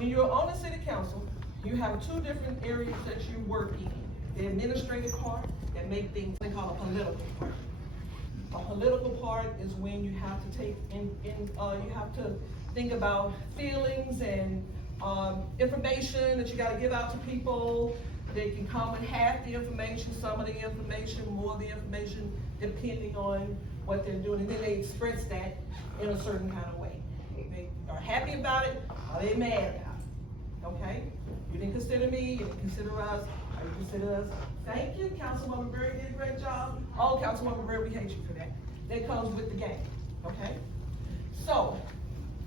When you're on the city council, you have two different areas that you work in. The administrative part that make things they call a political part. A political part is when you have to take you have to think about feelings and information that you got to give out to people. They can come in half the information, some of the information, more of the information, depending on what they're doing. And then they express that in a certain kind of way. They are happy about it, or they mad about it. Okay? You didn't consider me, you didn't consider us, or you consider us. Thank you, Councilwoman Berry did a great job. Oh, Councilwoman Berry, we hate you for that. That comes with the game. Okay? So,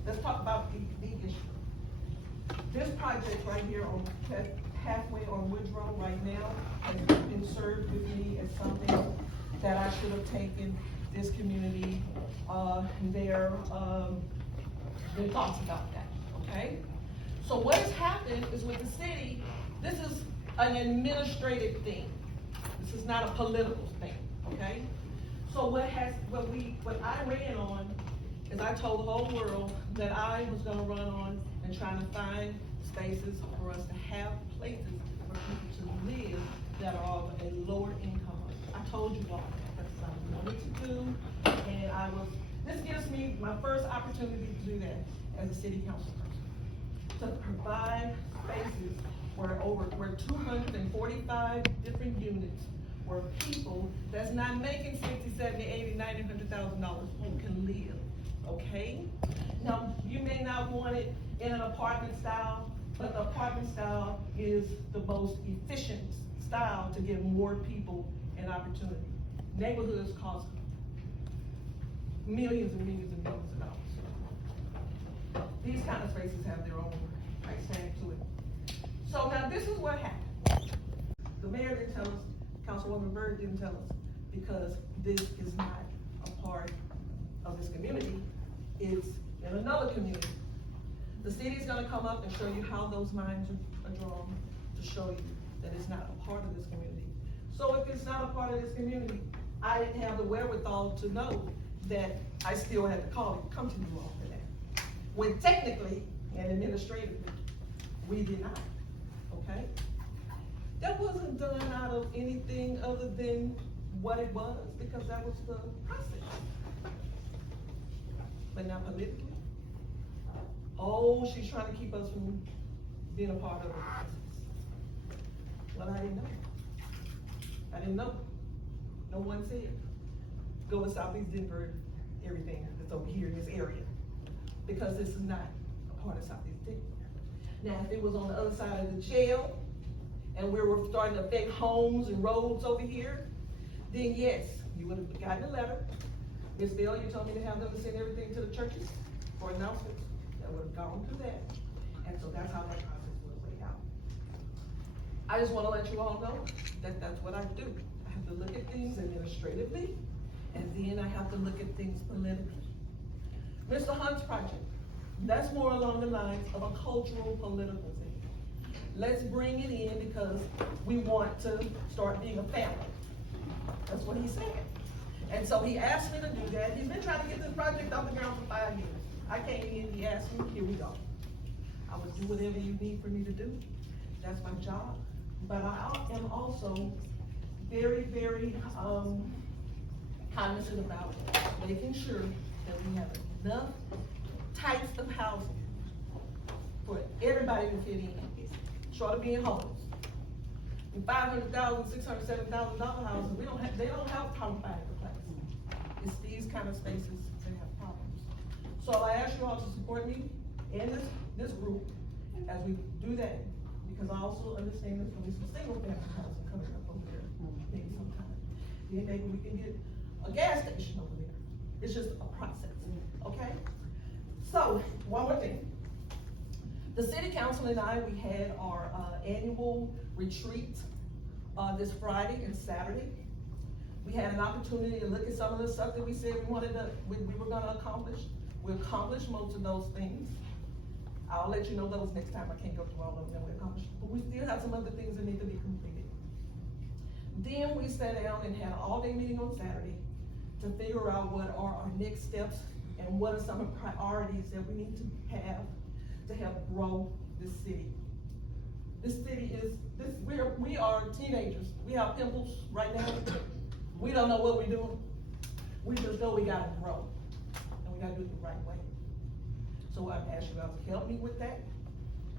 let's talk about the issue. This project right here on halfway on Woodrow right now has been served with me as something that I should have taken this community, their thoughts about that, okay? So what has happened is with the city, this is an administrative thing. This is not a political thing, okay? So what I ran on is I told the whole world that I was gonna run on and trying to find spaces for us to have places for people to live that are of a lower income. I told you all that, that's what I wanted to do, and this gives me my first opportunity to do that as a city council person. To provide spaces where 245 different units where people that's not making $60, $70, $80, $90, $100,000 can live, okay? Now, you may not want it in an apartment style, but the apartment style is the most efficient style to give more people an opportunity. Neighborhoods cost millions and millions and millions of dollars. These kind of spaces have their own price tag to it. So now this is what happened. The mayor didn't tell us, Councilwoman Bird didn't tell us, because this is not a part of this community, it's in another community. The city is gonna come up and show you how those lines are drawn to show you that it's not a part of this community. So if it's not a part of this community, I didn't have the wherewithal to know that I still had to come to you all for that. When technically and administratively, we did not, okay? That wasn't done out of anything other than what it was, because that was the process. But not politically. Oh, she's trying to keep us from being a part of the process. Well, I didn't know. I didn't know. No one said, go to Southeast Denver, everything that's over here in this area. Because this is not a part of Southeast Denver. Now, if it was on the other side of the jail, and we were starting to affect homes and roads over here, then yes, you would have gotten a letter. Ms. Bell, you told me to have them to send everything to the churches for announcements. That would have gone through that. And so that's how that process was laid out. I just want to let you all know that that's what I do. I have to look at things administratively, and then I have to look at things politically. Mr. Hunt's project, that's more along the lines of a cultural political thing. Let's bring it in because we want to start being a family. That's what he said. And so he asked me to do that. He's been trying to get this project off the ground for 5 years. I came in, he asked me, here we go. I will do whatever you need for me to do. That's my job. But I am also very, very cognizant about making sure that we have enough types of housing for everybody to fit in, short of being homeless. In $500,000, $600,000, $7,000 houses, they don't have qualified for place. It's these kind of spaces that have problems. So I ask you all to support me in this group as we do that, because I also understand there's going to be some single family housing coming up over there maybe sometime. Then maybe we can get a gas station over there. It's just a process, okay? So, one more thing. The city council and I, we had our annual retreat this Friday and Saturday. We had an opportunity to look at some of the stuff that we said we were gonna accomplish. We accomplished most of those things. I'll let you know those next time. I can't go through all of them that we accomplished, but we still have some other things that need to be completed. Then we sat down and had an all-day meeting on Saturday to figure out what are our next steps and what are some of the priorities that we need to have to help grow this city. This city is, we are teenagers. We have pimples right now. We don't know what we're doing. We just know we gotta grow, and we gotta do it the right way. So I'm asking you guys to help me with that.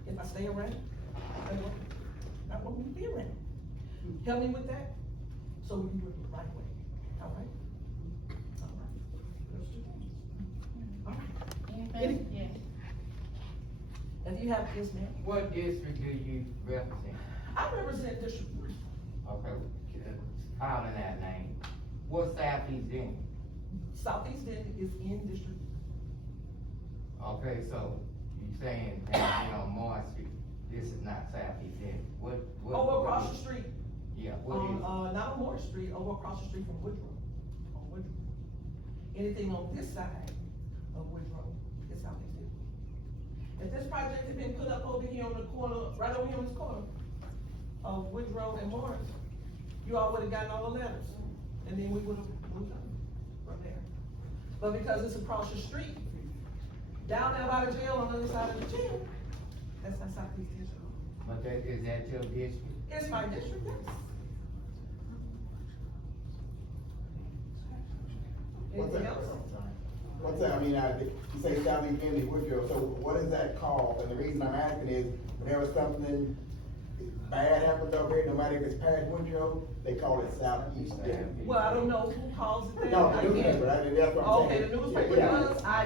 If I stay around, I want me to be around. Help me with that, so we can do it the right way, all right? All right. Let's do that. All right. Anything? Yes. If you have, yes, ma'am. What district do you represent? I represent District 3. Okay, calling that name. What Southeast Denton? Southeast Denton is in District 3. Okay, so you saying that, Morris Street, this is not Southeast Denton. What? Over across the street. Yeah, what is it? Not on Moore Street, over across the street from Woodrow, on Woodrow. Anything on this side of Woodrow is Southeast Denton. If this project had been put up over here on the corner, right over here on this corner of Woodrow and Morris, you all would've gotten all the letters, and then we would've moved on from there. But because it's across the street, down there by the jail, on the other side of the jail, that's not Southeast District. But is that your district? It's my district, yes. Anything else? What's that, you say Southeast Denton, Woodrow, so what is that called? And the reason I'm asking is, whenever something bad happens over here, no matter if it's past Woodrow, they call it Southeast Denton. Well, I don't know who calls it that. No, I the can't- newspaper, that's what I'm saying. Okay, the newspaper Yeah. does, I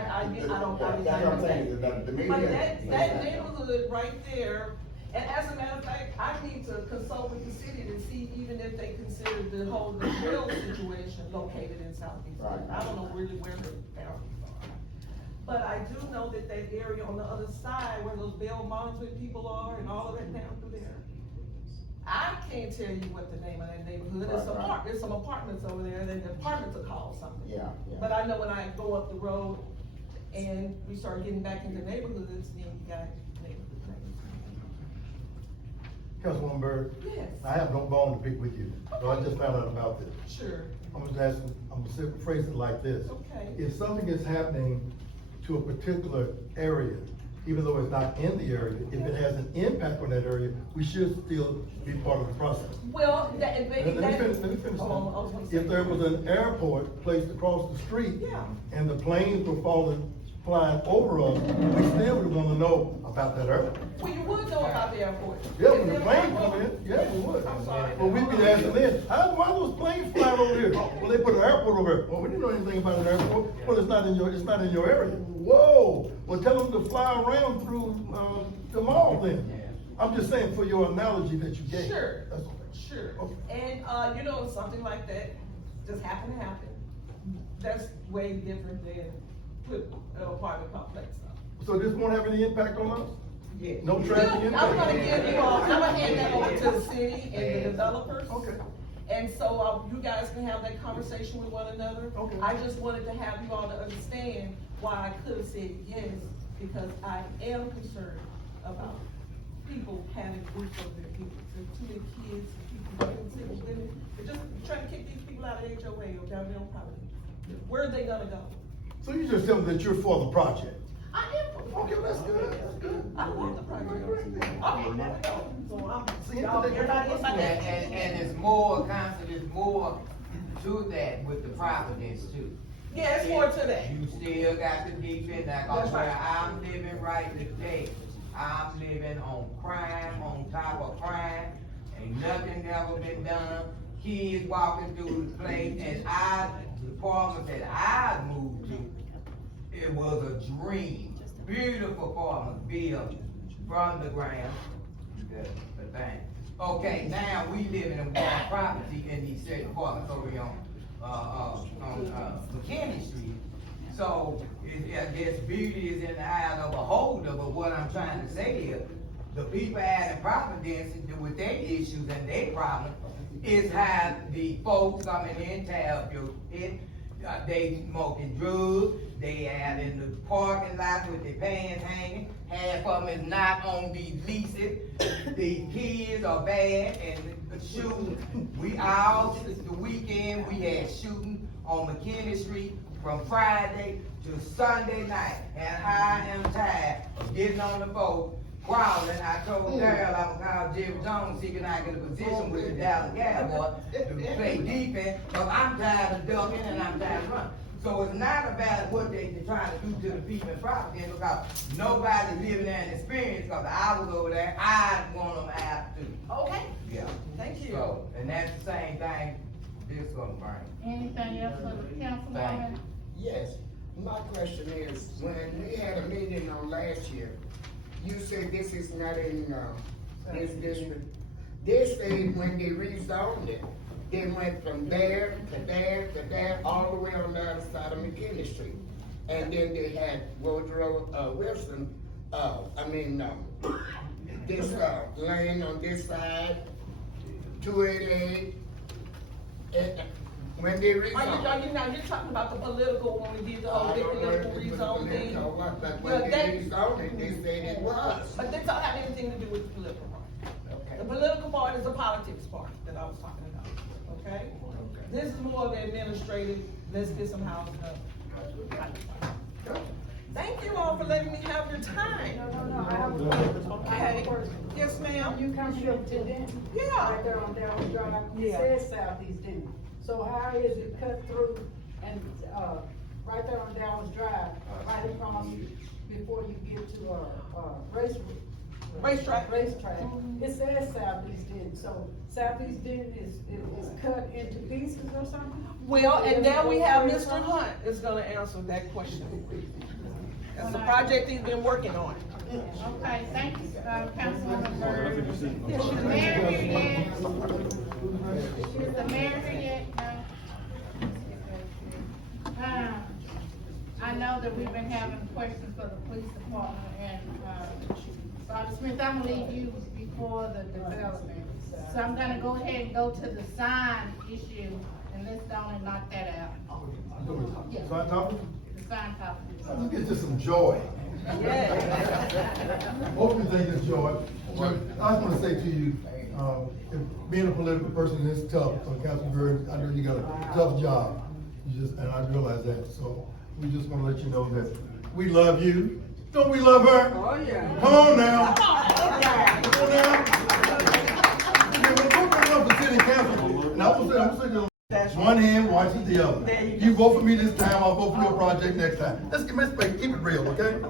don't. That's what I'm saying, is that the media. But that neighborhood right there, and as a matter of fact, I need to consult with the city to see even if they consider the whole jail situation located in Southeast. Right. I don't know really where the boundaries are. But I do know that that area on the other side where those Belmonte people are and all of that down through there. I can't tell you what the name of that neighborhood is. Right. There's some apartments over there, and the apartments are called something. Yeah. But I know when I go up the road and we start getting back into neighborhoods, then you got neighborhood names. Councilwoman Byrd, Yes. I have no bone to pick with you, so I just found out about this. Sure, I'm just asking, I'm gonna phrase it like this. okay. If something is happening to a particular area, even though it's not in the area, if it has an impact on that area, we should still be part of the process. Well, that, maybe that. Let me finish Oh, I was gonna that. say- If there was an airport placed across the street. Yeah. And the planes were flying over us, we still would wanna know about that airport. Well, you would know about the airport. Yeah, when Is the there plane an come airport? in, yeah, we would. I'm sorry. Well, we'd be asking them, why those planes flying over here? Well, they put an airport over here. Well, we didn't know anything about an airport. Well, it's not in your area. Whoa, well, tell them to fly around through, the mall then. I'm just saying for your analogy that you gave. Sure, That's all. sure. Okay. And, something like that just happened to happen. That's way different than put an apartment complex up. So this won't have any impact on us? Yeah. No traffic I'm impact? gonna give you all, I'm gonna hand that over to the city and the developers. Okay. And so, you guys can have that conversation with one another. Okay. I just wanted to have you all to understand why I could have said yes, because I am concerned about people having roofs over their heads. There's too many kids, people getting single women, they're just trying to kick these people out of HOA or down their own property. Where are they gonna go? So you just tell them that you're for the project? I am for the Okay, project. that's good, that's good. I want the project. Great, great, great. Okay, there we go. So See, y'all, they- everybody in my And there's more, Council, there's more to that with the Providence too. Yeah, it's more to that. You still got to defend that, That's cause right. where I'm living right today, I'm living on crime, on top of crime, ain't nothing never been done. Kids walking through the place, and the apartment that I moved to, it was a dream, beautiful apartment built from the ground, the thing. Okay, now we living in one property in these certain apartments over here on McKinney Street. So, I guess beauty is in the eyes of a beholder, but what I'm trying to say is, the people out in Providence with their issues and their problems is how the folks coming in town, they smoking drugs, they out in the parking lot with their pants hanging, half of them is not on these leases, the kids are bad and shooting. The weekend, we had shooting on McKinney Street from Friday to Sunday night, and I am tired of getting on the boat, quarreling, I told Daryl I would call Jerry Jones, see if I get a position with the Dallas Cowboys to play defense, cause I'm tired of ducking and I'm tired of running. So it's not about what they're trying to do to the people in property, because nobody's living there and experience, cause I was over there, I want them out too. Okay, Yeah. thank you. So, and that's the same thing this gonna bring. Anything else for the Thank councilwoman? you. Yes, my question is, when we had a meeting on last year, you said this is not in, this district. They said when they rezoned it, they went from there to there to there, all the way on the other side of McKinney Street. And then they had Woodrow, Wilson, this, lane on this side, 288. And when they rezoned. You're talking about the political, when we did the whole I big don't know political if it was rezone thing? political or what, but Well, when that- they rezoned it, they said it was. But that don't have anything to do with the political part. Okay. The political part is the politics part that I was talking about, okay? This is more of the administrative, let's get some housing up. Thank you all for letting me have your time. No, I have a question. I have a Okay, question. yes, ma'am? You come here to Denton? Yeah. Right there on Dallas Drive, it Yeah. says southeast Denton. So how is it cut through and, right there on Dallas Drive, right across before you get to, Racetrack. Racetrack. It says southeast Denton, so southeast Denton is cut into pieces or something? Well, and now we have Mr. Hunt is gonna answer that question. That's the project he's been working on. Okay, thank you, Councilwoman Byrd. Yes, Is the mayor here yet? Is the mayor here yet? No? I know that we've been having questions for the police department and, Dr. Smith, I'm gonna leave you before the development. So I'm gonna go ahead and go to the sign issue, and let's go on and knock that out. So I talk, The sign topic. let's get to some joy. Hopefully they get joy. But I just wanna say to you, if being a political person is tough, so Councilor Byrd, I know you got a tough job. And I realize that, so we just wanna let you know that we love you. Don't we love her? Oh, yeah. Come on now. Come on now. Yeah, when we're going up to city council, and I'm gonna say this, one hand washes the other. You vote for me this time, I'll vote for your project next time. Let's keep it real, okay?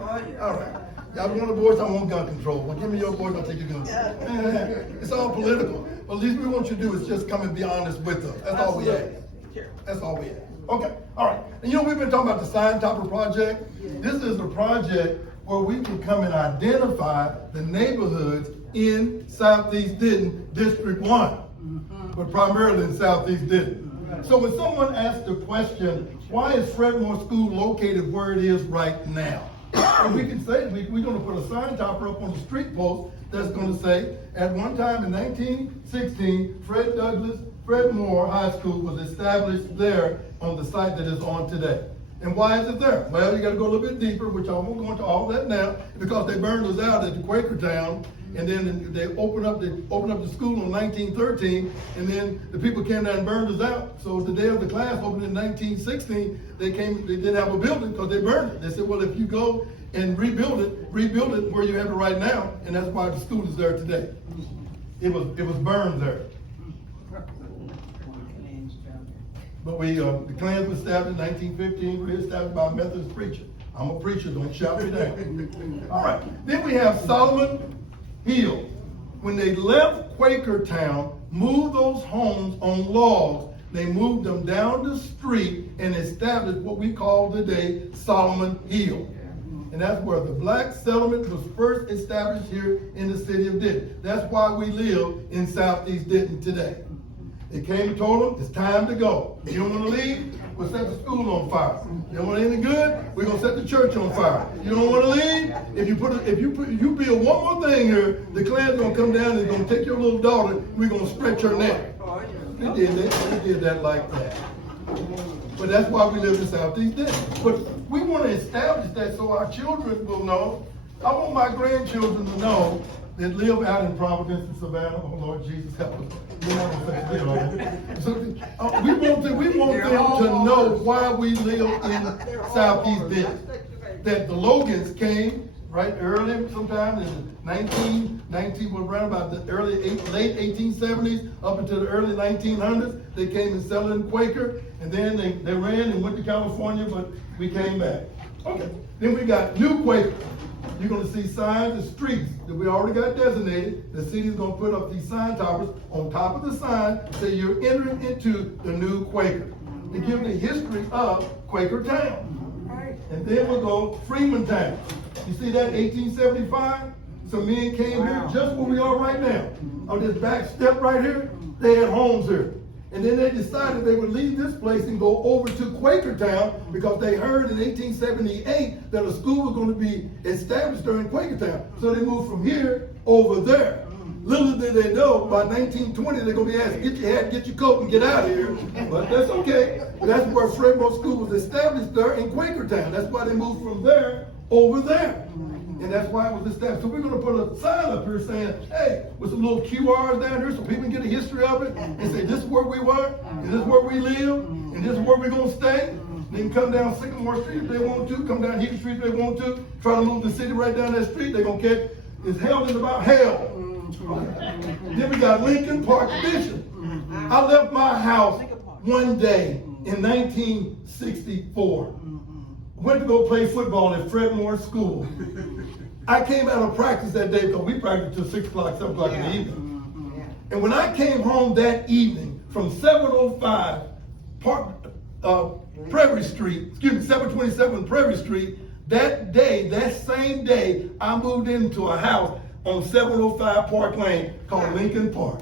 All right. Y'all want a voice, I want gun control. Well, give me your voice, I'll take your gun. It's all political. But at least we want you to do is just come and be honest with us. That's all we ask. That's all we ask. Okay, all right. And you know, we've been talking about the sign topper project. This is a project where we can come and identify the neighborhoods in Southeast Denton, District 1, but primarily in Southeast Denton. So when someone asks the question, why is Fredmore School located where it is right now? And we can say, we're gonna put a sign topper up on the street post that's gonna say, at one time in 1916, Fred Moore High School was established there on the site that is on today. And why is it there? Well, you gotta go a little bit deeper, which I won't go into all that now, because they burned us out at the Quakertown, and then they opened up the school in 1913, and then the people came down and burned us out. So the day of the class opened in 1916, they didn't have a building because they burned it. They said, well, if you go and rebuild it where you have it right now, and that's why the school is there today. It was burned there. But the Klans were established in 1915, re-established by a Methodist preacher. I'm a preacher, don't shout me down. All right, then we have Solomon Hill. When they left Quakertown, moved those homes on logs, they moved them down the street and established what we call today Solomon Hill. And that's where the black settlement was first established here in the city of Denton. That's why we live in Southeast Denton today. They came and told them, it's time to go. You don't want to leave? We'll set the school on fire. You don't want anything good? We're going to set the church on fire. You don't want to leave? If you build one more thing here, the Klan's going to come down and they're going to take your little daughter, we're going to stretch her neck. They did that like that. But that's why we live in Southeast Denton. But we want to establish that so our children will know. I want my grandchildren to know that live out in Providence and Savannah. Oh Lord Jesus, help us. We want them to know why we live in Southeast Denton. That the Logans came right early, sometime in 19 was around about the late 1870s up until the early 1900s. They came and settled in Quaker, and then they ran and went to California, but we came back. Okay, then we got New Quaker. You're gonna see signs and streets that we already got designated. The city's gonna put up these sign toppers on top of the sign, say you're entering into the New Quaker, to give the history of Quaker Town. And then we'll go Freeman Town. You see that 1875? Some men came here just where we are right now. On this back step right here, they had homes here. And then they decided they would leave this place and go over to Quaker Town because they heard in 1878 that a school was going to be established there in Quaker Town. So they moved from here over there. Little did they know, by 1920, they're going to be asked, get your hat, get your coat, and get out of here. But that's okay. That's where Fredmo School was established there in Quaker Town. That's why they moved from there over there. And that's why it was established. So we're going to put a sign up here saying, hey, with some little QRs down here so people can get a history of it and say, this is where we were, and this is where we live, and this is where we're going to stay. They can come down Sycamore Street if they want to, come down Heath Street if they want to, try to move the city right down that street. They're going to catch, it's hell is about hell. Then we got Lincoln Park Edition. I left my house one day in 1964. Went to go play football at Fred Moore School. I came out of practice that day because we practiced till 6 o'clock, 7 o'clock in the evening. And when I came home that evening from 705 Prairie Street, 727 Prairie Street, that day, that same day, I moved into a house on 705 Park Lane called Lincoln Park.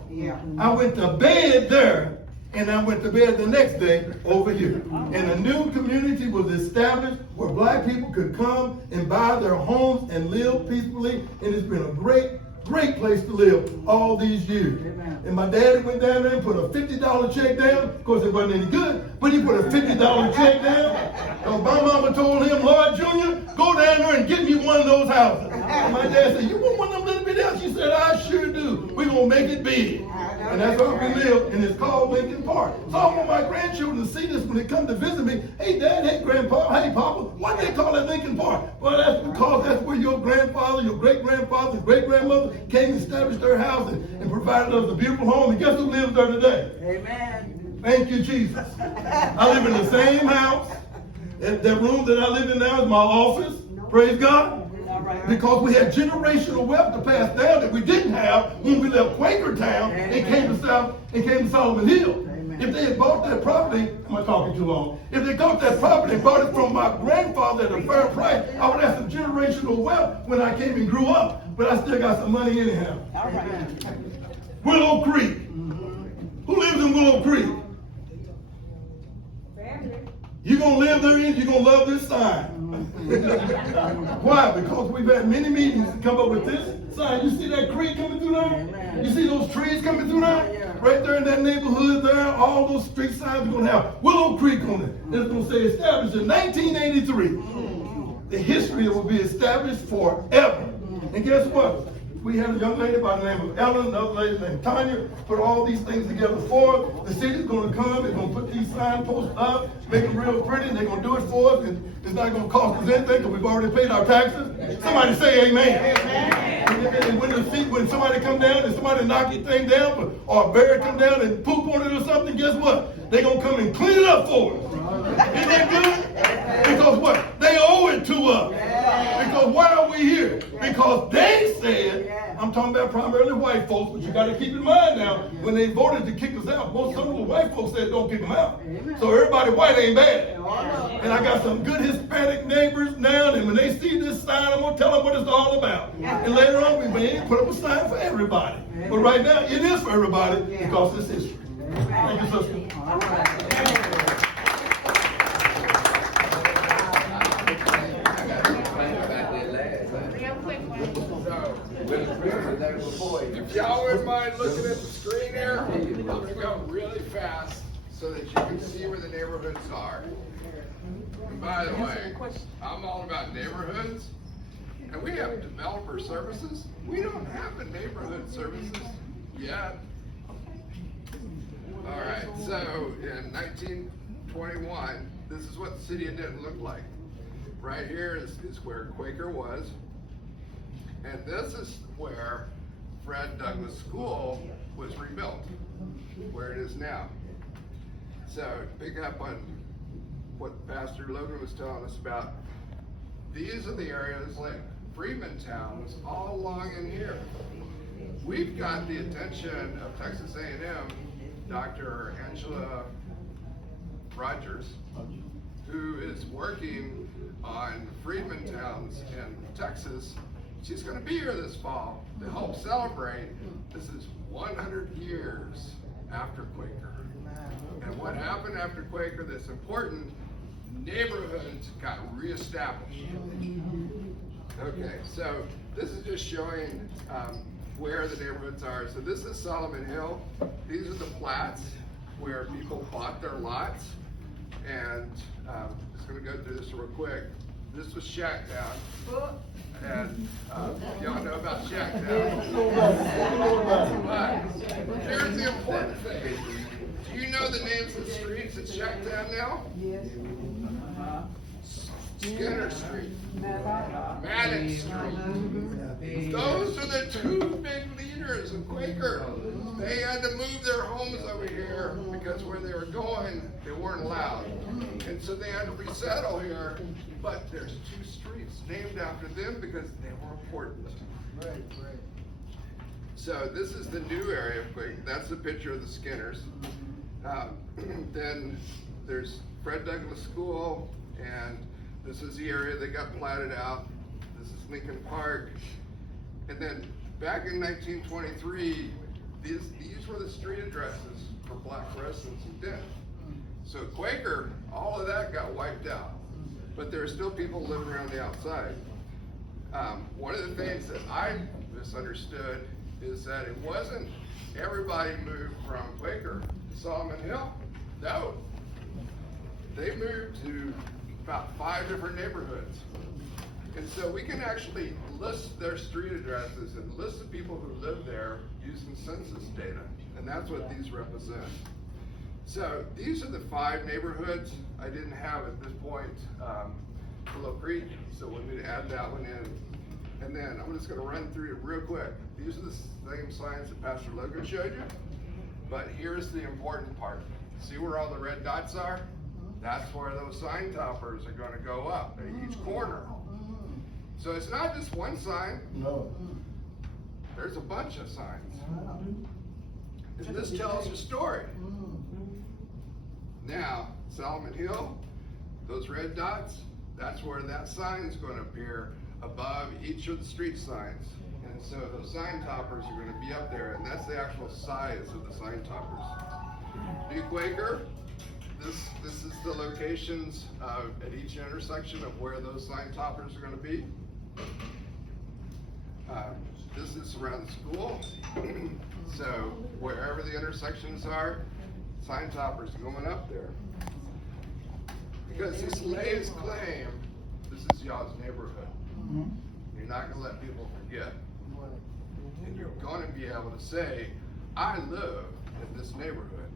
I went to bed there, and I went to bed the next day over here. And a new community was established where black people could come and buy their homes and live peacefully. And it's been a great place to live all these years. And my daddy went down there and put a $50 check down. Of course, it wasn't any good, but he put a $50 check down. So my mama told him, Lloyd Jr., go down there and get me one of those houses. And my dad said, you want one of them little bit else? She said, I sure do. We're going to make it big. And that's where we live, and it's called Lincoln Park. So I want my grandchildren to see this when they come to visit me. Hey, Dad, hey, Grandpa, hey, Papa, why do they call it Lincoln Park? Well, that's because that's where your grandfather, your great-grandfather, great-grandmother came and established their house and provided us a beautiful home. And guess who lives there today? Amen. Thank you, Jesus. I live in the same house. That room that I live in now is my office. Praise God. Because we had generational wealth to pass down that we didn't have when we left Quaker Town and came to Solomon Hill. If they had bought that property, am I talking too long? If they got that property and bought it from my grandfather at a fair price, I would have some generational wealth when I came and grew up. But I still got some money anyhow. All right. Willow Creek. Who lives in Willow Creek? You're going to live there and you're going to love this sign. Why? Because we've had many meetings to come up with this sign. You see that creek coming through there? You see those trees coming through there? Right there in that neighborhood there, all those street signs are going to have Willow Creek on it. And it's going to say established in 1983. The history will be established forever. And guess what? We had a young lady by the name of Ellen, another lady named Tanya, put all these things together for us. The city's going to come, they're going to put these signposts up, make them real pretty, and they're going to do it for us, and it's not going to cost us anything because we've already paid our taxes. Somebody say amen. And when somebody come down and somebody knock your thing down, or a bear come down and poop on it or something, guess what? They're going to come and clean it up for us. Isn't that good? Because what? They owe it to us. Because why are we here? Because they said, I'm talking about primarily white folks, but you got to keep in mind now, when they voted to kick us out, some of the white folks said don't kick them out. So everybody white ain't bad. And I got some good Hispanic neighbors now, and when they see this sign, I'm going to tell them what it's all about. And later on, we may put up a sign for everybody. But right now, it is for everybody because it's history. Thank you, sister. All right. If y'all wouldn't mind looking at the screen there, I'm gonna go really fast so that you can see where the neighborhoods are. And by the way, I'm all about neighborhoods, and we have developer services. We don't have a neighborhood services yet. All right, so in 1921, this is what the city of Denton looked like. Right here is where Quaker was. And this is where Fred Douglass School was rebuilt, where it is now. So pick up on what Pastor Logan was telling us about. These are the areas like Freemantown was all along in here. We've got the attention of Texas A&M, Dr. Angela Rogers, who is working on Freedmantowns in Texas. She's gonna be here this fall to help celebrate. This is 100 years after Quaker. And what happened after Quaker that's important, neighborhoods got reestablished. Okay, so this is just showing where the neighborhoods are. So this is Solomon Hill. These are the plats where people bought their lots. And just gonna go through this real quick. This was Shacktown. And y'all know about Shacktown. But here's the important thing. Do you know the names of the streets at Shacktown now? Yes. Skinner Street, Maddox Street. Those are the two big leaders of Quaker. They had to move their homes over here because where they were going, they weren't allowed. And so they had to resettle here, but there's two streets named after them because they were important. Right, right. So this is the new area of Quaker. That's the picture of the Skinners. Then there's Fred Douglass School, and this is the area that got platted out. This is Lincoln Park. And then back in 1923, these were the street addresses for black residents in Denton. So Quaker, all of that got wiped out. But there are still people living around the outside. One of the things that I misunderstood is that it wasn't everybody moved from Quaker to Solomon Hill. No. They moved to about 5 different neighborhoods. And so we can actually list their street addresses and list the people who live there using census data. And that's what these represent. So these are the 5 neighborhoods. I didn't have at this point Willow Creek, so we'll need to add that one in. And then I'm just gonna run through it real quick. These are the same signs that Pastor Logan showed you, but here's the important part. See where all the red dots are? That's where those sign toppers are gonna go up at each corner. So it's not just one sign. No. There's a bunch of signs. And this tells a story. Now, Solomon Hill, those red dots, that's where that sign's gonna appear above each of the street signs. And so those sign toppers are gonna be up there, and that's the actual size of the sign toppers. New Quaker, this is the locations at each intersection of where those sign toppers are gonna be. This is around the school. So wherever the intersections are, sign toppers are going up there. Because this lays claim, this is y'all's neighborhood. You're not gonna let people forget. And you're gonna be able to say, I live in this neighborhood.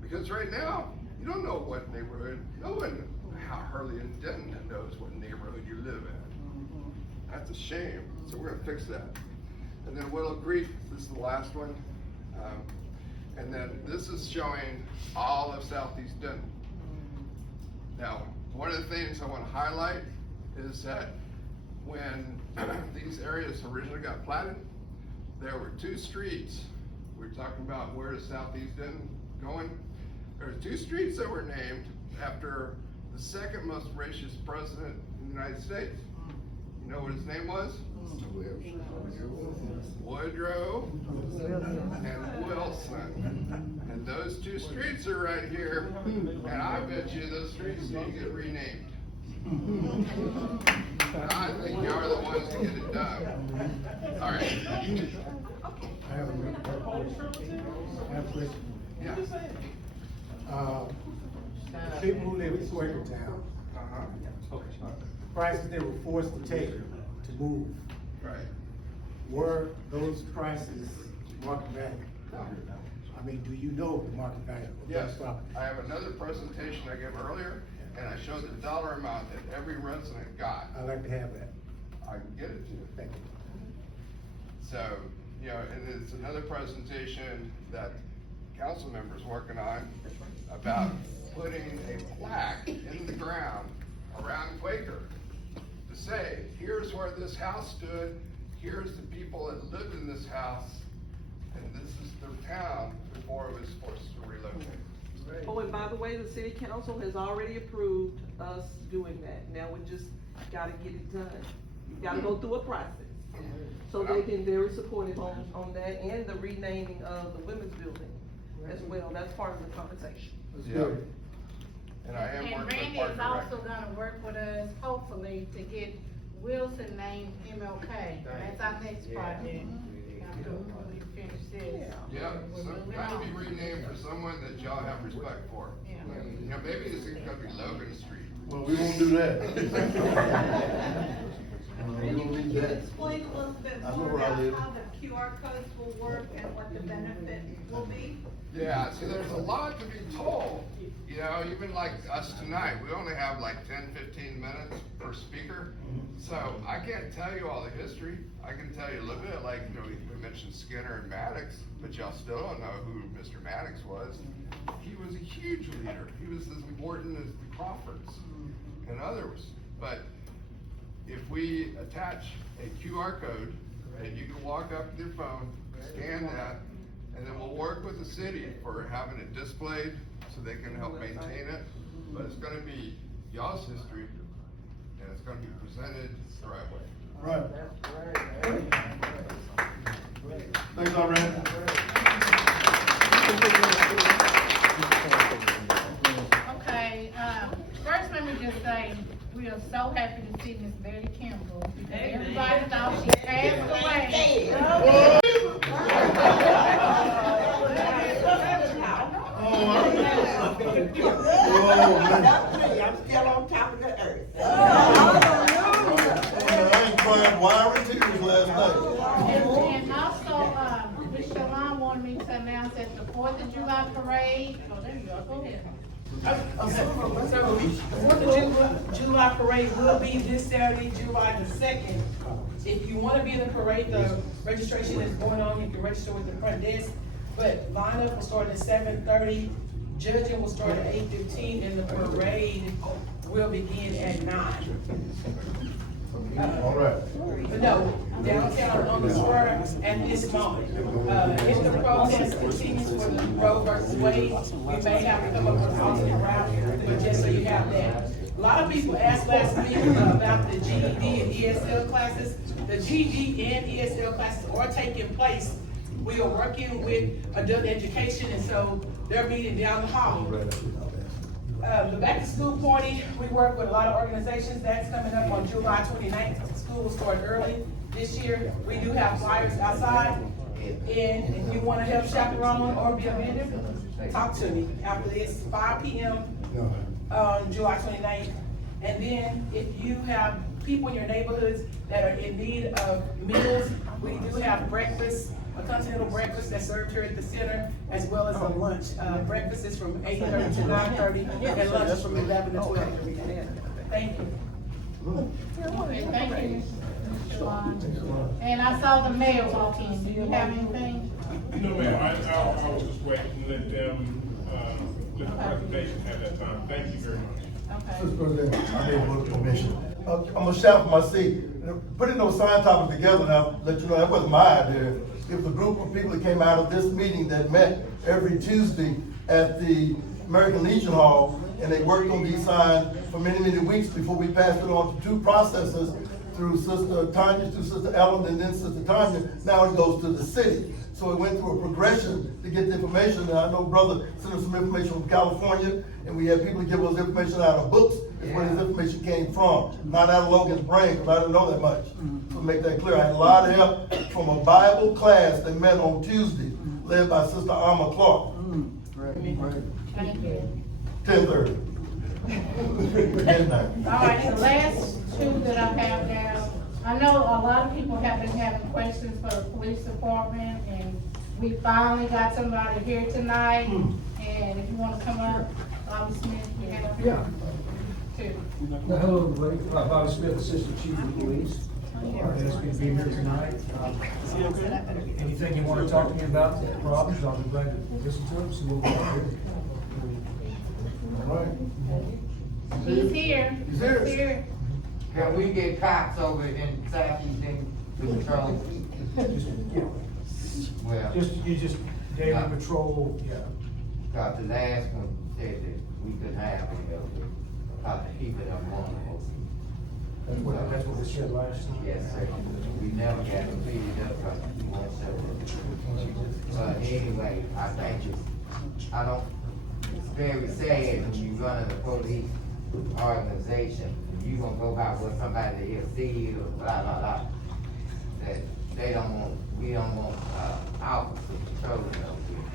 Because right now, you don't know what neighborhood, no one, hardly in Denton knows what neighborhood you live in. That's a shame, so we're gonna fix that. And then Willow Creek, this is the last one. And then this is showing all of Southeast Denton. Now, one of the things I wanna highlight is that when these areas originally got platted, there were 2 streets. We're talking about where is Southeast Denton going? There were 2 streets that were named after the second most racist president in the United States. You know what his name was? Woodrow and Wilson. And those 2 streets are right here. And I bet you those streets need to get renamed. I think you are the ones to get it done. All right. I have a question. Yeah. The people who live in Quakertown, the prices they were forced to take to move, Right. were those prices market value? I mean, do you know the market value of Yes, those properties? I have another presentation I gave earlier, and I showed the dollar amount that every resident got. I'd like to have that. I can get it to you. Thank you. So, you know, and it's another presentation that council members working on about putting a plaque in the ground around Quaker to say, here's where this house stood, here's the people that lived in this house, and this is the town before it was forced to relocate. Oh, and by the way, the city council has already approved us doing that. Now we just gotta get it done. You gotta go through a process. So they've been very supportive on that and the renaming of the women's building as well. That's part of the conversation. Yeah. And I am And working with Randy Park is and also Rec. gonna work with us, hopefully, to get Wilson named MLK. That's our next project. After we finish this. Yeah, We're some, moving gotta on. be renamed for someone that y'all have respect for. Yeah. You know, maybe this is gonna be Logan Street. Well, we won't do that. Randy, would you explain a little bit I know more where I about live. how the QR codes will work and what the benefit will be? Yeah, see, there's a lot to be told, you know, even like us tonight, we only have like 10, 15 minutes per speaker. So I can't tell you all the history. I can tell you a little bit, like, you know, we mentioned Skinner and Maddox, but y'all still don't know who Mr. Maddox was. He was a huge leader. He was as important as the Crawfords and others. But if we attach a QR code, and you can walk up with your phone, scan that, and then we'll work with the city for having it displayed so they can help maintain it. But it's gonna be y'all's history, and it's gonna be presented the right way. Right. Thanks, Randy. Okay, first let me just say, we are so happy to see Miss Betty Kimball. Everybody thought she passed away. I'm still on top of the earth. I ain't cried wiry tears last night. And also, Ms. Shalon wanted me to announce that the 4th of July parade, oh, there you go, go ahead. So, the 4th of July parade will be this Saturday, July the 2nd. If you wanna be in the parade, the registration is going on, you can register with the front desk. But lineup will start at 7:30, judging will start at 8:15, and the parade will begin at 9. All right. But no, downtown on the square at this moment. If the protest continues for the Roe versus Wade, we may have to come up with an alternate route, but just so you have that. A lot of people asked last week about the GED and ESL classes. The GED and ESL classes are taking place. We are working with adult education, and so they're meeting down the hall. The back to school party, we work with a lot of organizations. That's coming up on July 29th. School will start early this year. We do have flyers outside. And if you wanna help chaperone or be a vendor, talk to me after this, 5 p.m. on July 29th. And then if you have people in your neighborhoods that are in need of meals, we do have breakfast, a continental breakfast that's served here at the center, as well as a lunch. Breakfast is from 8:30 to 9:30, and lunch is from 11 to 12. Thank you. Okay, thank you, Ms. Shalon. And I saw the mayor walk in, do you have anything? No, ma'am, I was just waiting to let them, let the presentation have that time. Thank you very much. Okay. Mr. President, I need a permission. I'm gonna shout from my seat. Putting those sign topics together now, let you know, that wasn't my idea. It was a group of people that came out of this meeting that met every Tuesday at the American Legion Hall, and they worked on these signs for many, many weeks before we passed it on to 2 processors through Sister Tanya, through Sister Ellen, and then Sister Tanya. Now it goes to the city. So it went through a progression to get the information. And I know brother sent us some information from California, and we had people give us information out of books, is where this information came from, not out of Logan's brain, because I didn't know that much. So to make that clear, I had a lot of help from a Bible class that met on Tuesday, led by Sister Alma Clark. Thank you. 10:30. Midnight. All right, the last 2 that I have now, I know a lot of people have been having questions for the police department, and we finally got somebody here tonight. And if you wanna come up, Bobby Smith, you have. Yeah. 2. Hello, everybody. Bobby Smith, Assistant Chief of Police. It's good to be here tonight. Anything you wanna talk to me about, problems, I'll be glad to listen to them, see what we can do. All right. He's here. He's here. Can we get cops over in Southeast Patrol? Well, You just, daily patrol, yeah. cause the last one said that we couldn't have any of it, cause the people don't want to. That's what we said last time. Yes, sir. We never got completed up, cause we won't sell it. But anyway, I think it's very sad when you run a police organization, you gonna go by what somebody else said or blah, blah, blah. That we don't want, officers patrolling those here.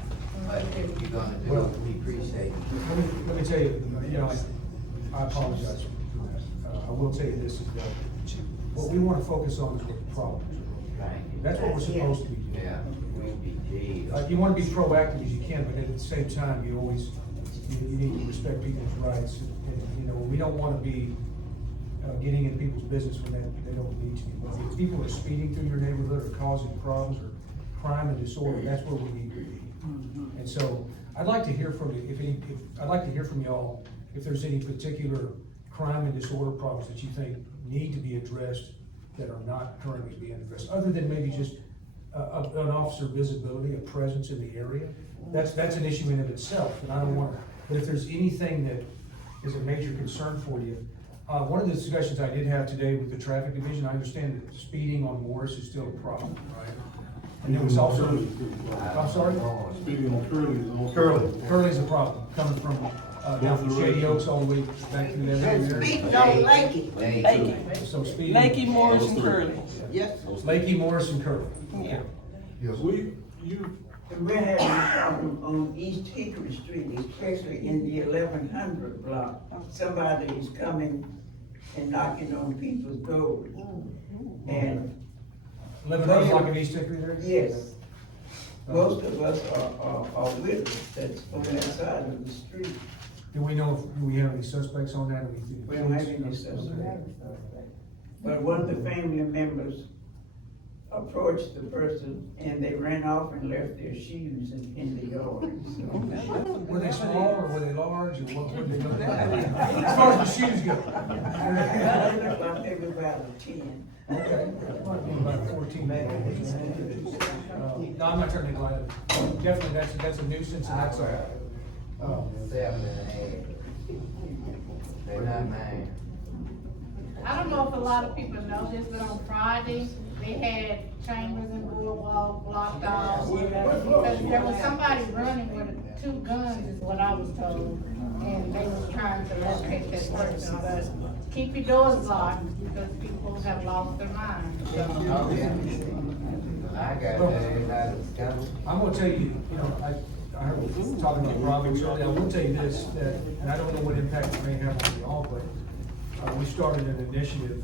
But if you're gonna do it, we appreciate it. Let me tell you, I apologize for that. I will tell you this, is that what we wanna focus on is what the problems are. Thank you. That's what we're supposed to be doing. Yeah, we'll be dead. You wanna be proactive as you can, but at the same time, you always, you need to respect people's rights. And, we don't wanna be, getting in people's business when they don't need to. If people are speeding through your neighborhood or causing problems or crime and disorder, that's where we need to be. And so, I'd like to hear from you, I'd like to hear from y'all, if there's any particular crime and disorder problems that you think need to be addressed that are not currently being addressed, other than maybe just an officer visibility, a presence in the area. That's an issue in of itself, and I don't want to, but if there's anything that is a major concern for you, one of the discussions I did have today with the traffic division, I understand that speeding on Morris is still a problem, right? And there was also, I'm sorry? Speaking on Curly is also. Curly's a problem, coming from, down from Shady Oaks all the way back through that area. Speaking on Lakey. So speeding. Lakey, Morris, and Curly. Yes. Lakey, Morris, and Curly. Yeah. Yes, We're having a problem on East Hickory Street, especially in the 1100 block. Somebody is coming and knocking on people's doors. And 1100 block of East Hickory there? yes, most of us are widows that's on that side of the street. Do we know do we have any suspects on that? We don't have any suspects. But one of the family members approached the person and they ran off and left their shoes in the yard. So. Were they small or were they large or what were they look like? As far as the shoes go. They looked like they were about a 10. Okay. About 14. No, I'm not trying to be light. Definitely, that's a nuisance and that's a, 7.5. They're not mine. I don't know if a lot of people know this, but on Friday, they had Chambers and Boardwalk blocked off. Because there was somebody running with 2 guns is what I was told, and they was trying to locate that person, but keep your doors locked because people have lost their minds, so. I got that. I'm gonna tell you, I heard you talking about problems earlier. I will tell you this, that, and I don't know what impact it may have on y'all, but we started an initiative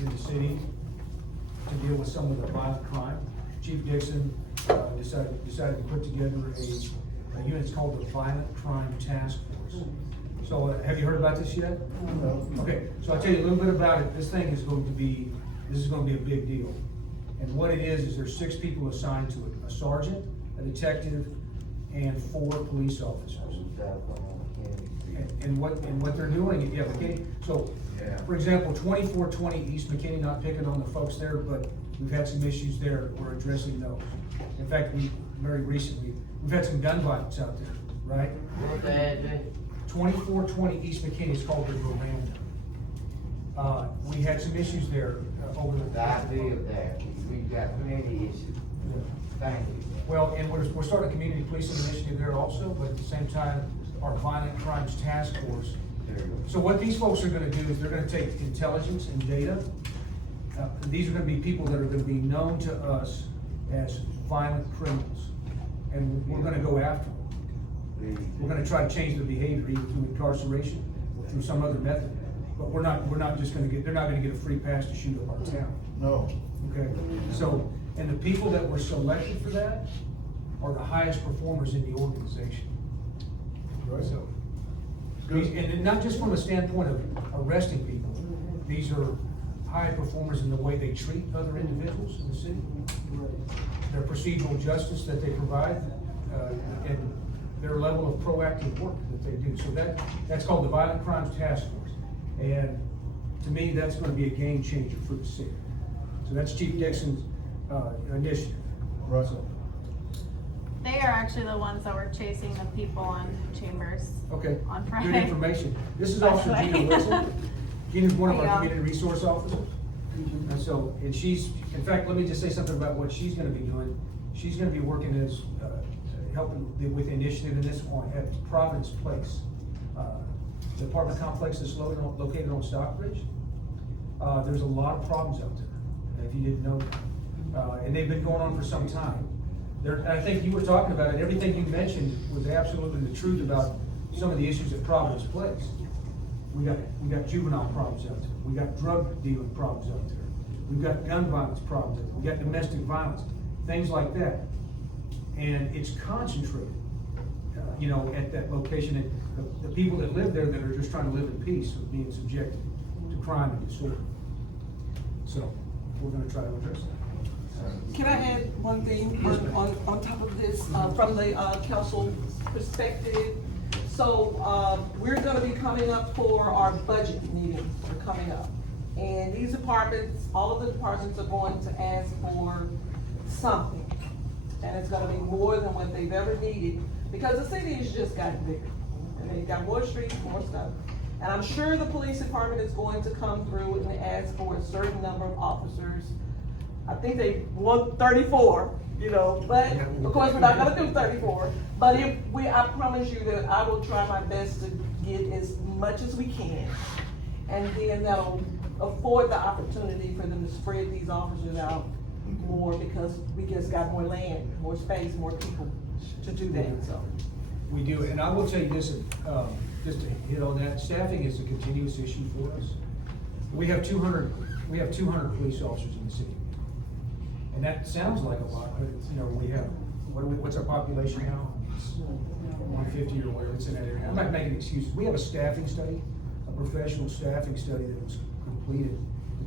in the city to deal with some of the violent crime. Chief Dixon decided to put together a unit. It's called the Violent Crime Task Force. So have you heard about this yet? No. Okay, so I'll tell you a little bit about it. This is going to be a big deal. And what it is there's 6 people assigned to it: a sergeant, a detective, and 4 police officers. And what they're doing, McKinney. So, for example, 2420 East McKinney, not picking on the folks there, but we've had some issues there. We're addressing those. In fact, very recently, we've had some gun violence out there, right? 2420 East McKinney is called the Veranda. We had some issues there over the. I feel that we've got many issues. Thank you. Well, and we're starting a community policing initiative there also, but at the same time, our Violent Crimes Task Force. So what these folks are gonna do is they're gonna take intelligence and data. These are gonna be people that are gonna be known to us as violent criminals. And we're gonna go after them. We're gonna try to change their behavior either through incarceration or through some other method. But they're not gonna get a free pass to shoot up our town. No. Okay, so, and the people that were selected for that are the highest performers in the organization. Right. So, and not just from a standpoint of arresting people, these are high performers in the way they treat other individuals in the city. Their procedural justice that they provide, and their level of proactive work that they do. So that's called the Violent Crimes Task Force. And to me, that's gonna be a game changer for the city. So that's Chief Dixon's, initiative. Russell. They are actually the ones that were chasing the people on Chambers. Okay, On Friday. good information. This is By the Officer way. Gina Wilson. Gina's one of our Yeah. community resource officers. And so, and she's, in fact, let me just say something about what she's gonna be doing. She's gonna be working as, helping with the initiative in this one at Providence Place. The apartment complex that's located on Stockbridge. There's a lot of problems out there, if you didn't know that. And they've been going on for some time. I think you were talking about it, everything you mentioned was absolutely the truth about some of the issues at Providence Place. We got juvenile problems out there, we got drug dealing problems out there, we've got gun violence problems out there, we got domestic violence, things like that. And it's concentrated, at that location, and the people that live there that are just trying to live in peace are being subjected to crime and disorder. So, we're gonna try to address that. Can I add one thing on top of this, from the, council perspective? So, we're gonna be coming up for our budget meeting, we're coming up. And these departments, all of the departments are going to ask for something. And it's gonna be more than what they've ever needed, because the city has just gotten bigger. And they've got more streets, more stuff. And I'm sure the police department is going to come through and ask for a certain number of officers. I think they want 34, but of course, we're not gonna do 34. But I promise you that I will try my best to get as much as we can. And then that'll afford the opportunity for them to spread these officers out more, because we just got more land, more space, more people to do that, so. We do, and I will tell you this, just to hit on that, staffing is a continuous issue for us. We have 200 police officers in the city. And that sounds like a lot, but we have, what's our population now? It's 150 or whatever, it's in that area. I'm not making excuses. We have a staffing study, a professional staffing study that was completed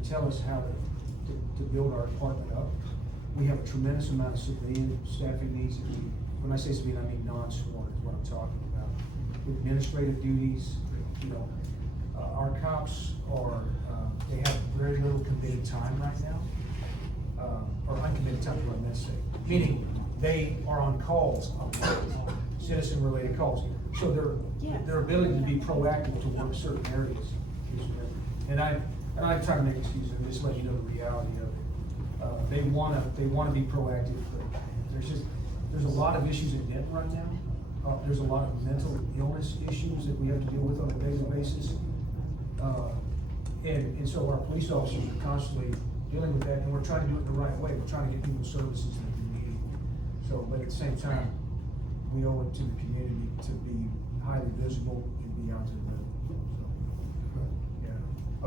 to tell us how to build our department up. We have a tremendous amount of civilian staffing needs. When I say civilian, I mean non-sworn is what I'm talking about. Administrative duties, our cops are, they have very little committed time right now. Or uncommitted time, what I meant to say. Meaning, they are on calls, citizen-related calls. So their ability to be proactive to work certain areas is rare. And I'm trying to make excuses, I'm just letting you know the reality of it. They wanna be proactive, but there's a lot of issues in Denton right now. There's a lot of mental illness issues that we have to deal with on a daily basis. And so our police officers are constantly dealing with that, and we're trying to do it the right way. We're trying to get people services that they need. So, but at the same time, we owe it to the community to be highly visible and be out there. I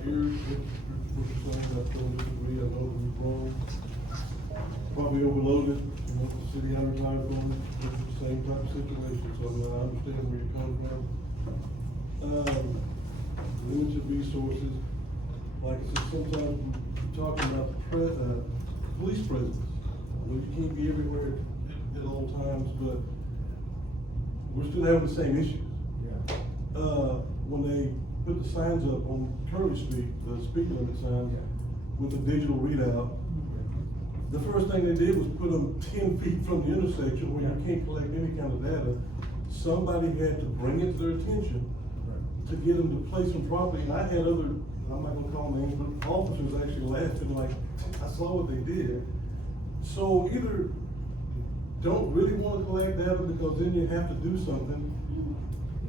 hear what you're saying, I don't disagree, I know it was wrong. Probably overloaded, the city advertised on it, it's the same type of situation, so I understand where you're coming from. Limited resources, like I said, sometimes we're talking about the police presence. You can't be everywhere at all times, but we're still having the same issues. When they put the signs up on Curly Street, the speed limit signs, with the digital readout, the first thing they did was put them 10 feet from the intersection where you can't collect any kind of data. Somebody had to bring it to their attention to get them to place them properly. And I had other, I'm not gonna call names, but officers actually laughing like, I saw what they did. So either don't really wanna collect data because then you have to do something,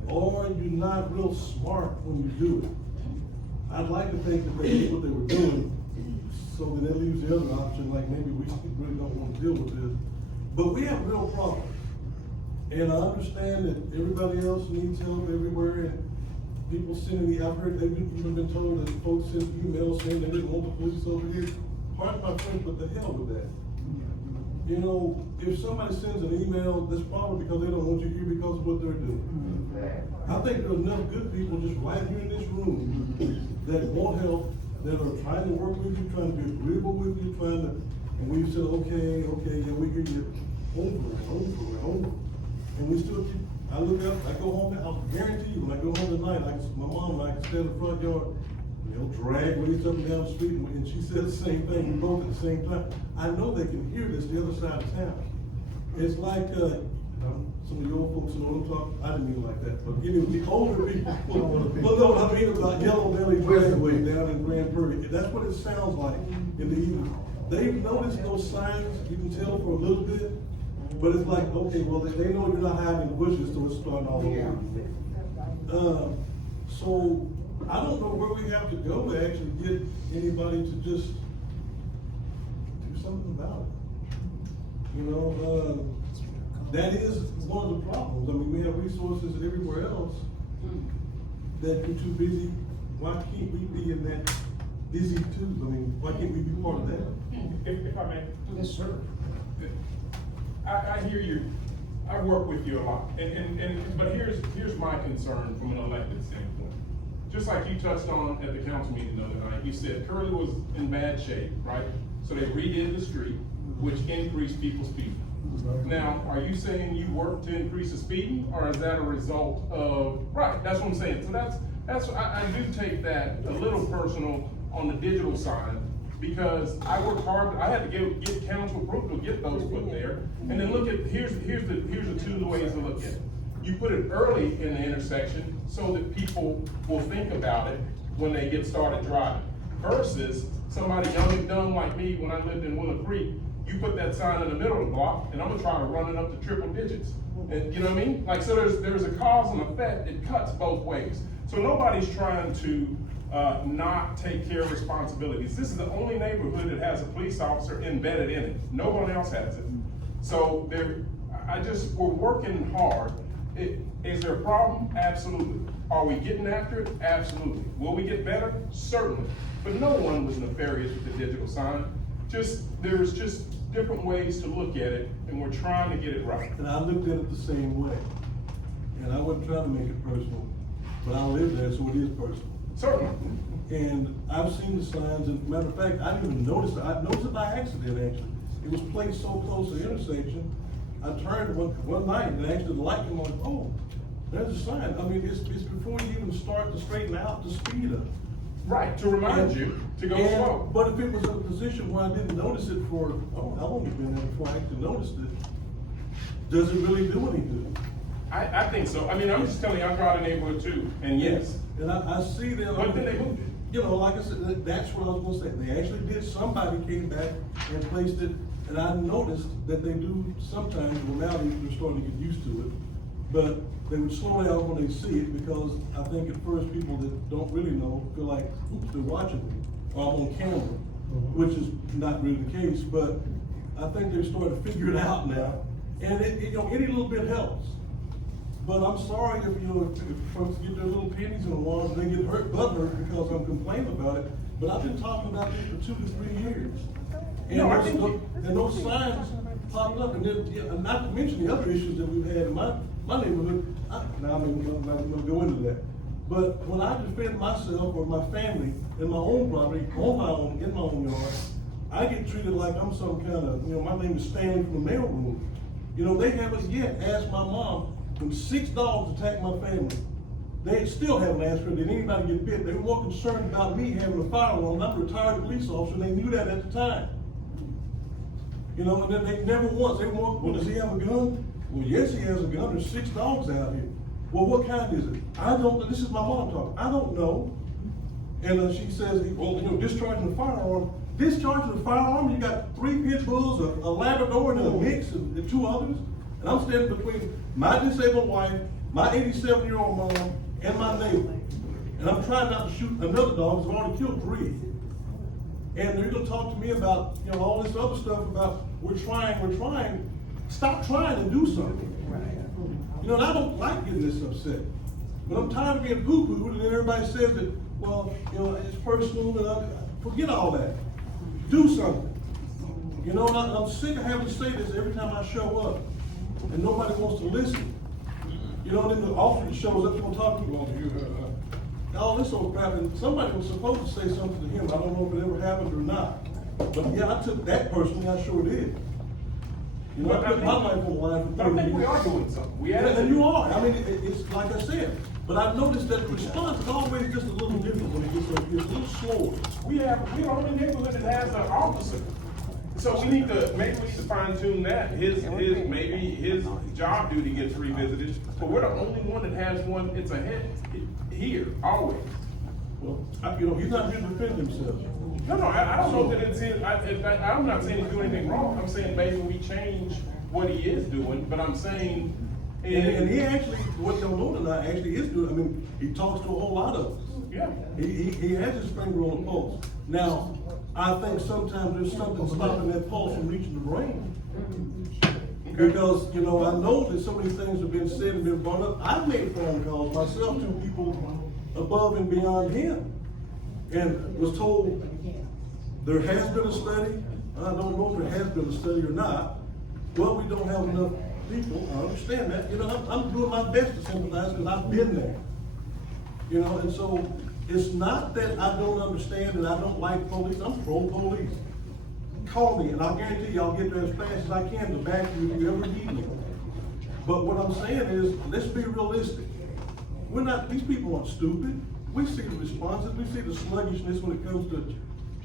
or you're not real smart when you do it. I'd like to think that they did what they were doing, so that leaves the other option, like maybe we really don't want to deal with this. But we have real problems. And I understand that everybody else needs help everywhere, and people sending I've heard they've even been told that folks sent emails saying they didn't want the police over here. Pardon my friend, but the hell with that. You know, if somebody sends an email, that's probably because they don't want you here because of what they're doing. I think there's enough good people just right here in this room that want help, that are trying to work with you, trying to be agreeable with you, and we've said, okay, yeah, we hear you over and over and over. And we still keep, I look up, I go home, I'll guarantee you, when I go home tonight, my mom and I can stand in the front yard, you know, drag ways up and down the street, and she said the same thing, we both at the same time. I know they can hear this the other side of town. It's like, some of the old folks know what I'm talking, I didn't mean it like that, but anyway, the older people, well, know what I mean about Yellow Belly Dragway down in Grand Prairie. That's what it sounds like in the evening. They've noticed those signs, you can tell for a little bit, but it's like, okay, well, they know you're not hiding in the bushes, so it's starting all over. So, I don't know where we have to go to actually get anybody to just do something about it. You know, that is one of the problems. I mean, we have resources everywhere else that we're too busy. Why can't we be in that busy too? I mean, why can't we be part of that? If I may. Yes, sir. I hear you. I work with you a lot, but here's my concern from an elected standpoint. Just like you touched on at the council meeting the other night, you said Curly was in bad shape, right? So they redid the street, which increased people's speed. Now, are you saying you worked to increase the speeding, or is that a result of, right, that's what I'm saying. So I do take that a little personal on the digital side, because I worked hard, I had to get council approval to get those put there. And then look at, here's the two ways to look at it. You put it early in the intersection so that people will think about it when they get started driving. Versus somebody young and dumb like me when I lived in Willow Creek, you put that sign in the middle of the block and I'm gonna try to run it up to triple digits. And you know what I mean? Like, so there's a cause and effect, it cuts both ways. So nobody's trying to not take care of responsibilities. This is the only neighborhood that has a police officer embedded in it. No one else has it. So we're working hard. Is there a problem? Absolutely. Are we getting after it? Absolutely. Will we get better? Certainly. But no one was nefarious with the digital sign. There's just different ways to look at it, and we're trying to get it right. And I looked at it the same way. And I wasn't trying to make it personal, but I live there, so it is personal. Certainly. And I've seen the signs, and matter of fact, I didn't even notice it. I noticed it by accident, actually. It was placed so close to the intersection. I turned one night, and actually the light came on, oh, there's a sign. I mean, it's before you even start to straighten out the speed up. Right, to remind you to go slow. But if it was in a position where I didn't notice it for, oh, how long has it been there before I actually noticed it, does it really do any good? I think so. I mean, I'm just telling you, I drive the neighborhood too, and yes. And I see them. But then they moved it. You know, like I said, that's what I was gonna say. They actually did, somebody came back and placed it, and I noticed that they do sometimes, well, now they're starting to get used to it, but they would slow down when they see it, because I think at first people that don't really know feel like, oops, they're watching me, or I'm on camera, which is not really the case, but I think they're starting to figure it out now, and you know, any little bit helps. But I'm sorry if folks get their little pennies in the water and they get butthurt because I'm complaining about it. But I've been talking about this for 2 to 3 years. And those signs popped up, and then, not to mention the other issues that we've had in my neighborhood. I'm not gonna go into that. But when I defend myself or my family in my own property, in my own yard, I get treated like I'm some kind of, my name is Stanley from the mailroom. They haven't yet asked my mom. When 6 dogs attacked my family, they still haven't asked her, did anybody get bit? They were more concerned about me having a firearm. I'm a retired police officer, and they knew that at the time. And then they never once, well, does he have a gun? Well, yes, he has a gun. There's 6 dogs out here. Well, what kind is it? I don't know. This is my mom talking. I don't know. And she says, well, discharging a firearm. Discharging a firearm, you got 3 pit bulls, a Labrador, and a mix, and 2 others. And I'm standing between my disabled wife, my 87-year-old mom, and my neighbor. And I'm trying not to shoot another dog, because I've already killed 3. And they're gonna talk to me about, all this other stuff about, we're trying. Stop trying and do something. And I don't like getting this upset. But I'm tired of being poo-pooed, and then everybody says that, well, it's personal, and forget all that. Do something. You know, and I'm sick of having to say this every time I show up, and nobody wants to listen. You know, and then the officer shows up, gonna talk to you, all this old crap, and somebody was supposed to say something to him. I don't know if it ever happened or not. But yeah, I took that personally, I sure did. You know, I put my life on the line for 30 I think we years. are doing something. Yeah, and you are. I mean, it's like I said, but I've noticed that the response is always just a little different when it gets a little slower. We're the only neighborhood that has an officer. So maybe we need to fine tune that. Maybe his job duty gets revisited, but we're the only one that has one. It's a head here, always. Well, you know, he's not here to defend himself. No, I don't know that it's his, I'm not saying he's doing anything wrong. I'm saying maybe we change what he is doing, but I'm saying. And he actually, what y'all know tonight, actually is doing, I mean, he talks to a whole lot of us. Yeah. He has his finger on the pulse. Now, I think sometimes there's something stopping that pulse from reaching the brain. Because, you know, I know that so many things have been said and been brought up. I've made phone calls myself to people above and beyond him, and was told there has been a study. I don't know if there has been a study or not. Well, we don't have enough people. I understand that. You know, I'm doing my best to sympathize because I've been there. You know, and so it's not that I don't understand and I don't like police. I'm pro-police. Call me and I'll guarantee you I'll get there as fast as I can to back you if you ever need me. But what I'm saying is, let's be realistic. These people aren't stupid. We see the responses, we see the sluggishness when it comes to,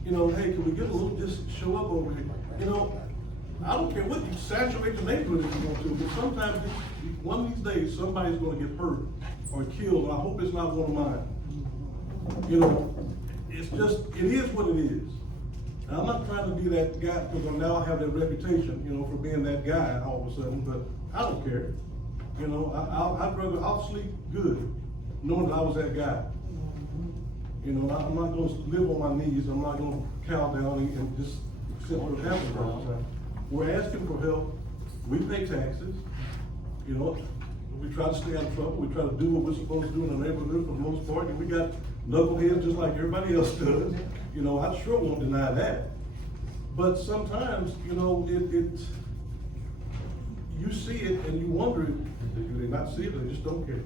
you know, hey, can we get a little, just show up over here? You know, I don't care what, you saturate the neighborhood if you want to, but sometimes, one of these days, somebody's gonna get hurt or killed, and I hope it's not one of mine. You know, it's just, it is what it is. And I'm not trying to be that guy, because now I have that reputation, you know, for being that guy all of a sudden, but I don't care. You know, I'll sleep good, knowing that I was that guy. You know, I'm not gonna live on my knees, I'm not gonna cow down and just accept what happens all the time. We're asking for help, we pay taxes, you know, we try to stay out of trouble, we try to do what we're supposed to do in the neighborhood for the most part, and we got knuckleheads just like everybody else does. You know, I sure won't deny that. But sometimes, you know, it's, you see it and you wonder, do they not see it, they just don't care.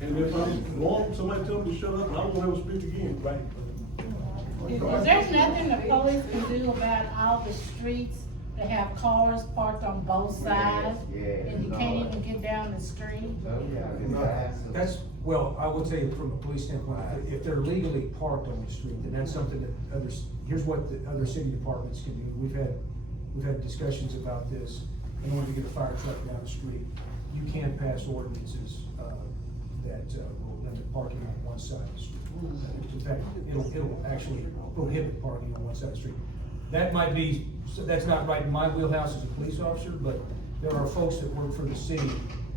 And if I'm wrong, somebody tell me to shut up and I won't ever speak again. Right. There's nothing the police can do about all the streets that have cars parked on both sides, and you can't even get down the street. Well, I will tell you from a police standpoint, if they're legally parked on the street, then that's something that here's what the other city departments can do. We've had discussions about this. In order to get a fire truck down the street, you can pass ordinances, that will limit parking on one side of the street. In fact, it'll actually prohibit parking on one side of the street. That might be, that's not right in my wheelhouse as a police officer, but there are folks that work for the city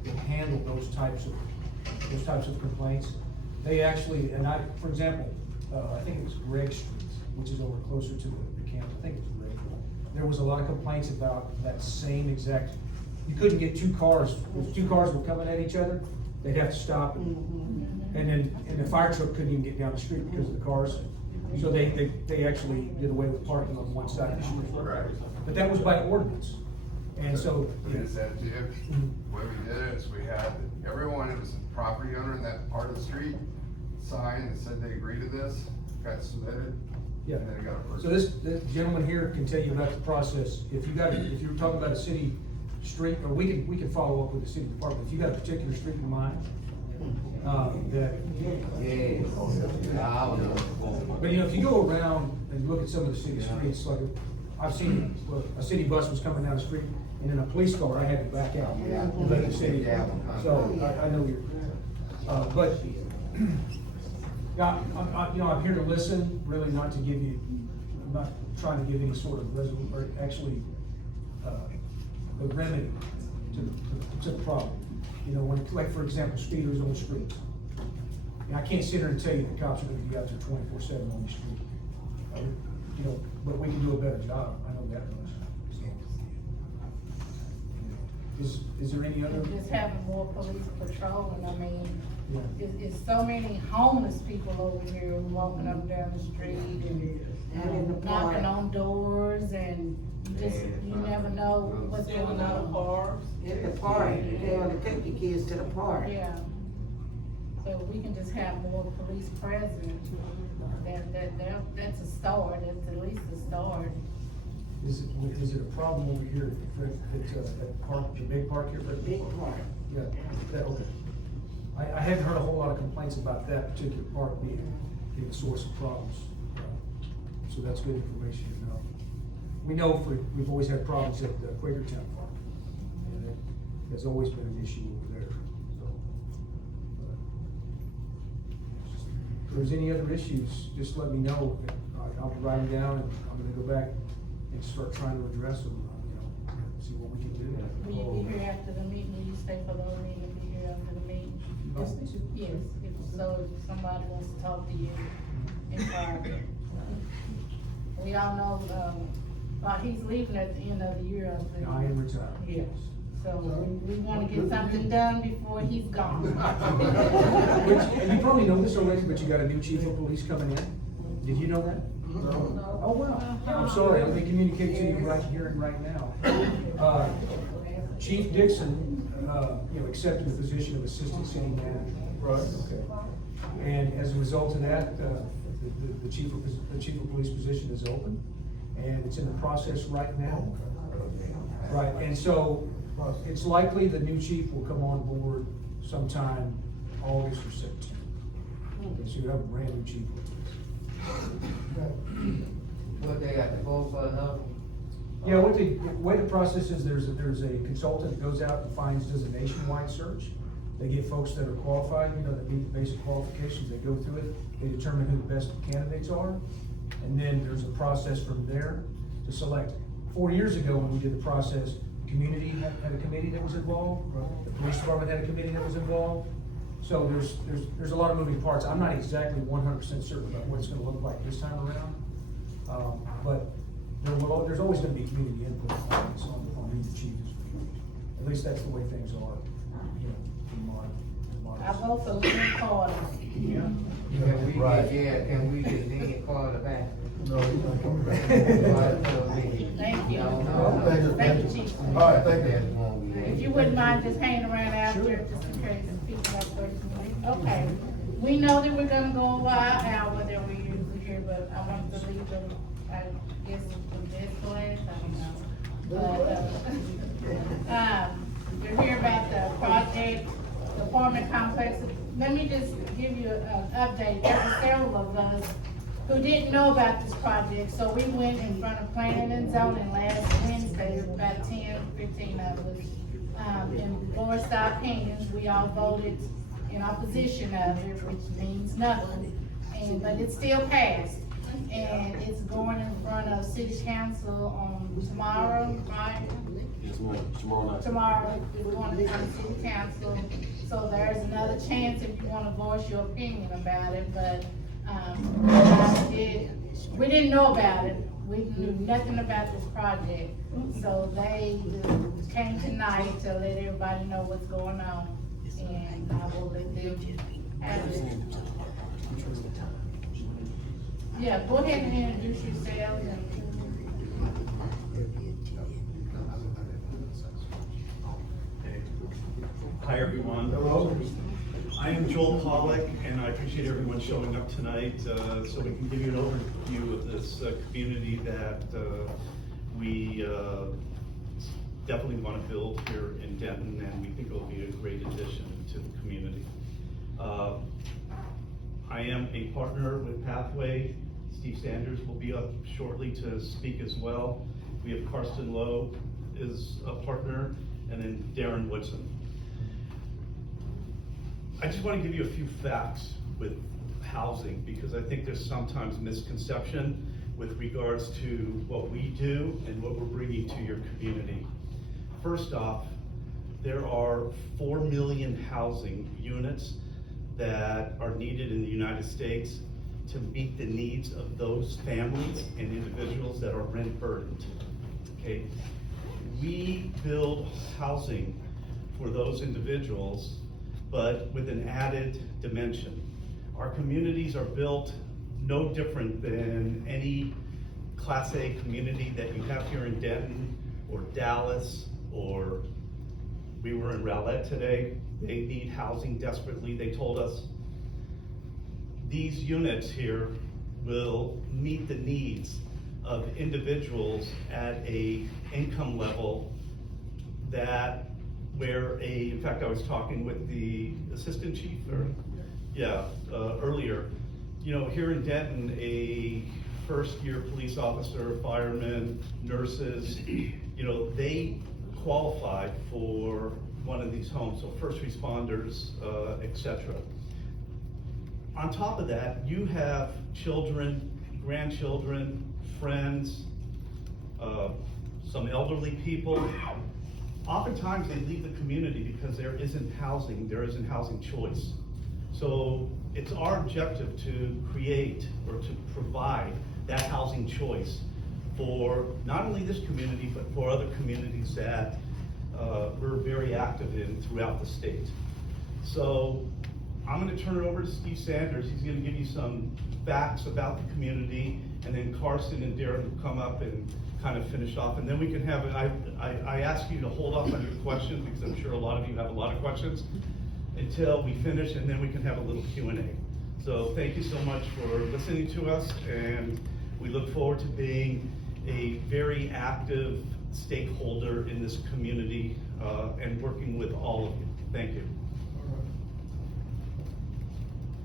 that handle those types of complaints. They actually, for example, I think it was Greg Street, which is over closer to the campus. I think it was Greg. There was a lot of complaints about that same exact, you couldn't get two cars, if two cars were coming at each other, they'd have to stop. And the fire truck couldn't even get down the street because of the cars. So they actually did away with parking on one side of the street. Right. But that was by ordinance. And so. We just said to you, what we did is we had everyone that was a property owner in that part of the street sign that said they agree to this, got submitted. Yeah. And then it got approved. So this gentleman here can tell you about the process. If you're talking about a city street, or we can follow up with the city department. If you got a particular street in mind, that. Yes. But you know, if you go around and look at some of the city streets, like I've seen a city bus was coming down the street, and then a police car, I had to back out. And let the city. So I know you're, but. Yeah, I'm here to listen, really not to give you, I'm not trying to give any sort of resolution, or actually, a remedy to the problem. You know, like for example, speeders on the streets. And I can't sit here and tell you the cops are gonna be out there 24/7 on the street. You know, but we can do a better job, I know that much. is there any other? And just having more police patrolling, I mean, Yeah. it's so many homeless people over here walking up and down the street and knocking on doors and you never know what's going on. In the park, they wanna take the kids to the park. Yeah. So we can just have more police presence, that's a start, that's at least a start. Is it a problem over here at that park, the big park here? Big park. Yeah, that, okay. I haven't heard a whole lot of complaints about that particular park being a source of problems. So that's good information to know. We know we've always had problems at Quakertown Park. And there's always been an issue over there, so. If there's any other issues, just let me know. I'll write them down and I'm gonna go back and start trying to address them, see what we can do. Will you be here after the meeting, will you stay for the whole meeting, and be here after the meeting? Yes, so if somebody wants to talk to you in private. We all know, he's leaving at the end of the year, I think. I am retired. Yeah, so we wanna get something done before he's gone. And you probably know this already, but you got a new chief of police coming in. Did you know that? No. Oh, wow. I'm sorry, let me communicate to you right here and right now. Chief Dixon, accepted the position of assistant city manager. Right. Okay. And as a result of that, the chief of police position is open, and it's in the process right now. Right, and so it's likely the new chief will come on board sometime August or September. Okay, so you have a brand new chief of police. But they got to go for another. Yeah, the way the process is, there's a consultant that goes out and does a nationwide search. They get folks that are qualified, that meet the basic qualifications, they go through it, they determine who the best candidates are, and then there's a process from there to select. 4 years ago, when we did the process, the community had a committee that was involved, the police department had a committee that was involved. So there's a lot of moving parts. I'm not exactly 100% certain about what it's gonna look like this time around. But there's always gonna be community input on who the chief is. At least that's the way things are, in my. I vote for Lynn Carter. Yeah. Can we get Lynn Carter back? No, he's not coming back. Thank you. Thank you. Chief. All right, thank you. If you wouldn't mind just hanging around after, just in case people have questions. Okay, we know that we're gonna go over our hour that we usually here, but I wanted to leave them, I guess, with this class, I don't know. But, we're here about the project, the apartment complex. Let me just give you an update. There were several of us who didn't know about this project, so we went in front of planning and zoning last Wednesday, about 10-15 of us, and voiced our opinions. We all voted in opposition of it, which means nothing, but it still passed. And it's going in front of city council on tomorrow, right? Yes, ma'am, tomorrow night. Tomorrow, we're going in front of city council, so there's another chance if you wanna voice your opinion about it, but, we didn't know about it. We knew nothing about this project, so they came tonight to let everybody know what's going on, and I will let them have it. Yeah, go ahead and introduce yourselves and. Hi, everyone. Hello. I am Joel Pollack, and I appreciate everyone showing up tonight, so we can give you an overview of this community that we definitely want to build here in Denton, and we think it will be a great addition to the community. I am a partner with Pathway. Steve Sanders will be up shortly to speak as well. We have Karsten Lowe is a partner, and then Darren Woodson. I just want to give you a few facts with housing, because I think there's sometimes misconception with regards to what we do and what we're bringing to your community. First off, there are 4 million housing units that are needed in the United States to meet the needs of those families and individuals that are rent burdened, okay? we build housing for those individuals, but with an added dimension. Our communities are built no different than any Class A community that you have here in Denton or Dallas, or we were in Rowlett today. They need housing desperately, they told us. These units here will meet the needs of individuals at a income level that in fact, I was talking with the assistant chief earlier. You know, here in Denton, a first-year police officer, firemen, nurses, you know, they qualify for one of these homes, so first responders, etc. On top of that, you have children, grandchildren, friends, some elderly people. Oftentimes they leave the community because there isn't housing choice. So it's our objective to create or to provide that housing choice for not only this community, but for other communities that we're very active in throughout the state. So I'm going to turn it over to Steve Sanders. He's going to give you some facts about the community, and then Carson and Darren will come up and kind of finish off, and then we can have I ask you to hold off on your questions, because I'm sure a lot of you have a lot of questions, until we finish, and then we can have a little Q&A. So thank you so much for listening to us, and we look forward to being a very active stakeholder in this community and working with all of you. Thank you.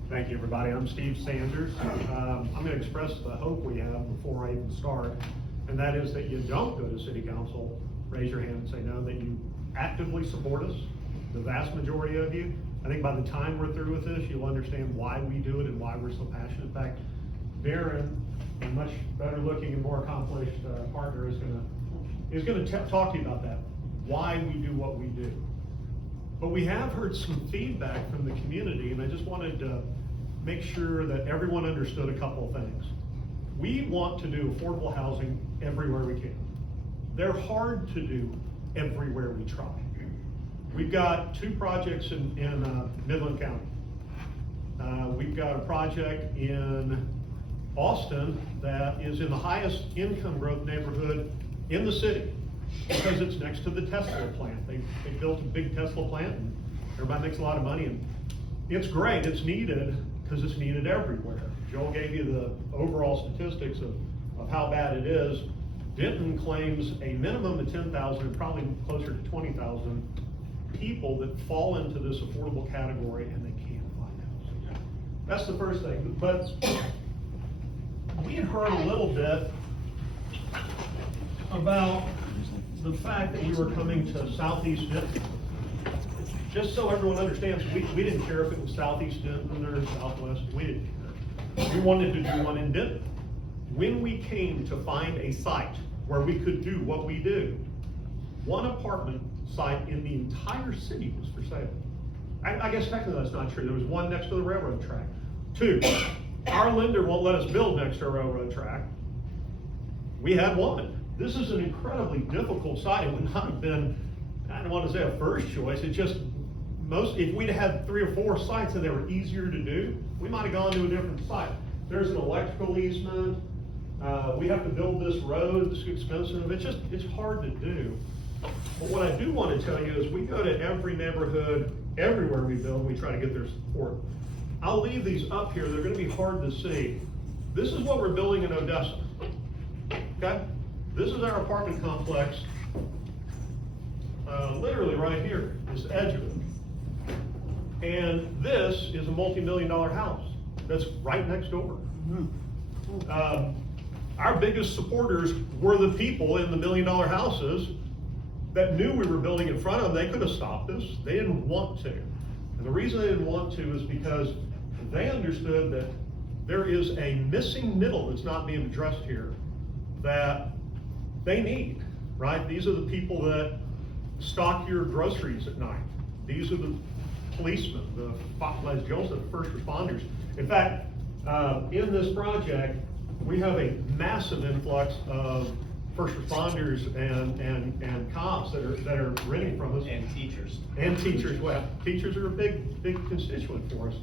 Thank you, everybody. I'm Steve Sanders. I'm going to express the hope we have before I even start, and that is that you don't go to City Council, raise your hand and say no, that you actively support us, the vast majority of you. I think by the time we're through with this, you'll understand why we do it and why we're so passionate. In fact, Darren, a much better looking and more accomplished partner, is going to talk to you about that, why we do what we do. But we have heard some feedback from the community, and I just wanted to make sure that everyone understood a couple of things. We want to do affordable housing everywhere we can. They're hard to do everywhere we try. We've got 2 projects in Midland County. We've got a project in Austin that is in the highest income growth neighborhood in the city, because it's next to the Tesla plant. They built a big Tesla plant, and everybody makes a lot of money, and it's great, it's needed, because it's needed everywhere. Joel gave you the overall statistics of how bad it is. Denton claims a minimum of 10,000 and probably closer to 20,000 people that fall into this affordable category, and they can't find housing. That's the first thing. But we had heard a little bit about the fact that we were coming to Southeast Denton. Just so everyone understands, we didn't care if it was Southeast Denton or Southwest. We didn't care. We wanted to do one in Denton. When we came to find a site where we could do what we do, one apartment site in the entire city was for sale. I guess technically that's not true. There was one next to the railroad track. 2, our lender won't let us build next to a railroad track. We had one. This is an incredibly difficult site. It would not have been, I don't want to say a first choice, it's just if we'd had 3 or 4 sites and they were easier to do, we might have gone to a different site. There's an electrical easement, we have to build this road, it's expensive, it's hard to do. But what I do want to tell you is we go to every neighborhood, everywhere we build, we try to get their support. I'll leave these up here, they're going to be hard to see. This is what we're building in Odessa, okay? This is our apartment complex, literally right here, this edge of it. And this is a multi-million-dollar house that's right next door. Our biggest supporters were the people in the million-dollar-houses that knew we were building in front of them. They could have stopped us. They didn't want to. And the reason they didn't want to is because they understood that there is a missing middle that's not being addressed here that they need, right? These are the people that stock your groceries at night. These are the policemen, as Joel said, the first responders. In fact, in this project, we have a massive influx of first responders and cops that are renting from us. And teachers. And teachers, well, teachers are a big constituent for us.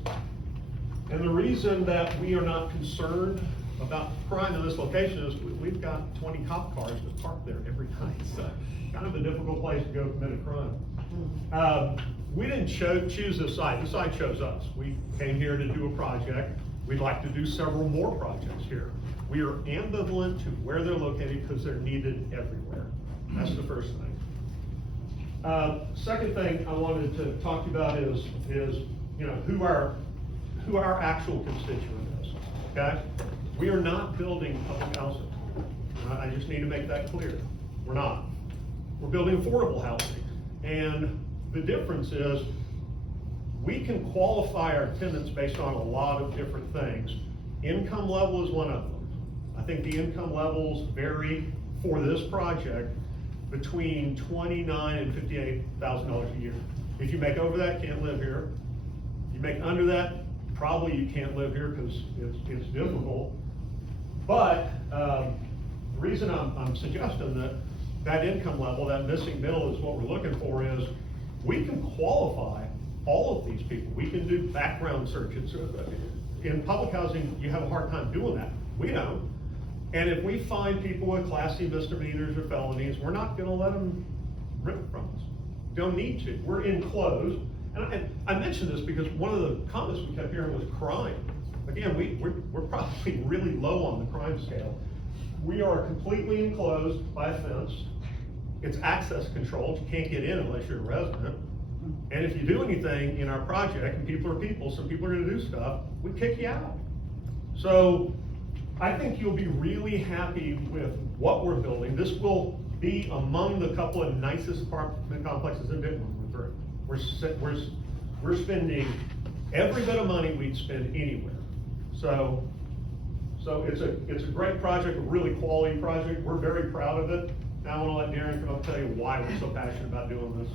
And the reason that we are not concerned about crime in this location is we've got 20 cop cars that park there every night. So kind of a difficult place to go commit a crime. We didn't choose this site. The site chose us. We came here to do a project. We'd like to do several more projects here. We are ambivalent to where they're located because they're needed everywhere. That's the first thing. Second thing I wanted to talk to you about is you know who our actual constituent is. Okay, we are not building public housing. I just need to make that clear. We're not. We're building affordable housing, and the difference is we can qualify our tenants based on a lot of different things. Income level is one of them. I think the income levels vary for this project between $29,000 and $58,000 a year. If you make over that, you can't live here. If you make under that, probably you can't live here because it's difficult. But the reason I'm suggesting that income level, that missing middle is what we're looking for is we can qualify all of these people. We can do background searches. In public housing, you have a hard time doing that. We don't. And if we find people with Class C misdemeanors or felonies, we're not gonna let them rent from us. Don't need to. We're enclosed. And I mentioned this because one of the comments we kept hearing was crime. Again, we're probably really low on the crime scale. We are completely enclosed by a fence. It's access controlled. You can't get in unless you're a resident. And if you do anything in our project, and people are people, some people are gonna do stuff, we kick you out. So I think you'll be really happy with what we're building. This will be among the couple of nicest apartment complexes in Denver. We're spending every bit of money we'd spend anywhere. So it's a great project, a really quality project. We're very proud of it. Now I want to let Darren come up and tell you why we're so passionate about doing this.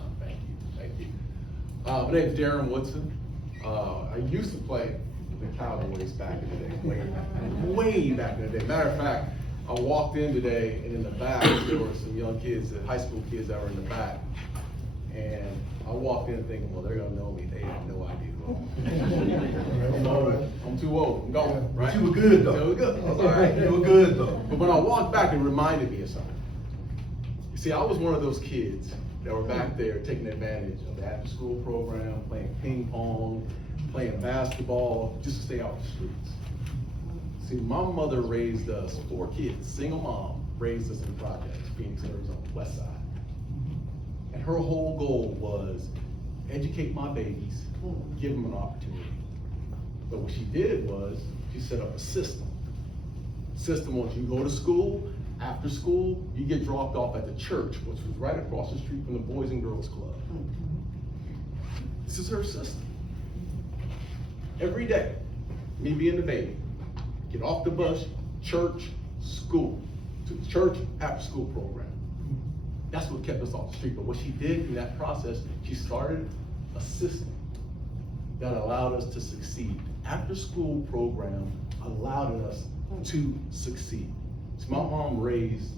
Thank you. My name is Darren Woodson. I used to play the Cowboys back in the day, way back in the day. Matter of fact, I walked in today, and in the back, there were some young kids, high school kids that were in the back. And I walked in thinking, well, they're gonna know me. They have no idea who I am. I'm too old. I'm gone, right? But you were good, though. You were good. All right. You were good, though. But when I walked back, it reminded me of something. You see, I was one of those kids that were back there taking advantage of the after-school program, playing ping pong, playing basketball, just to stay off the streets. See, my mother raised us 4 kids, single mom, raised us in projects, Phoenix, Arizona, West Side. And her whole goal was educate my babies, give them an opportunity. But what she did was, she set up a system. System was you go to school, after school, you get dropped off at the church, which was right across the street from the Boys and Girls Club. This is her system. Every day, me being the baby, get off the bus, church, school, to the church, after school program. That's what kept us off the street. But what she did in that process, she started a system that allowed us to succeed. After school program allowed us to succeed. So my mom raised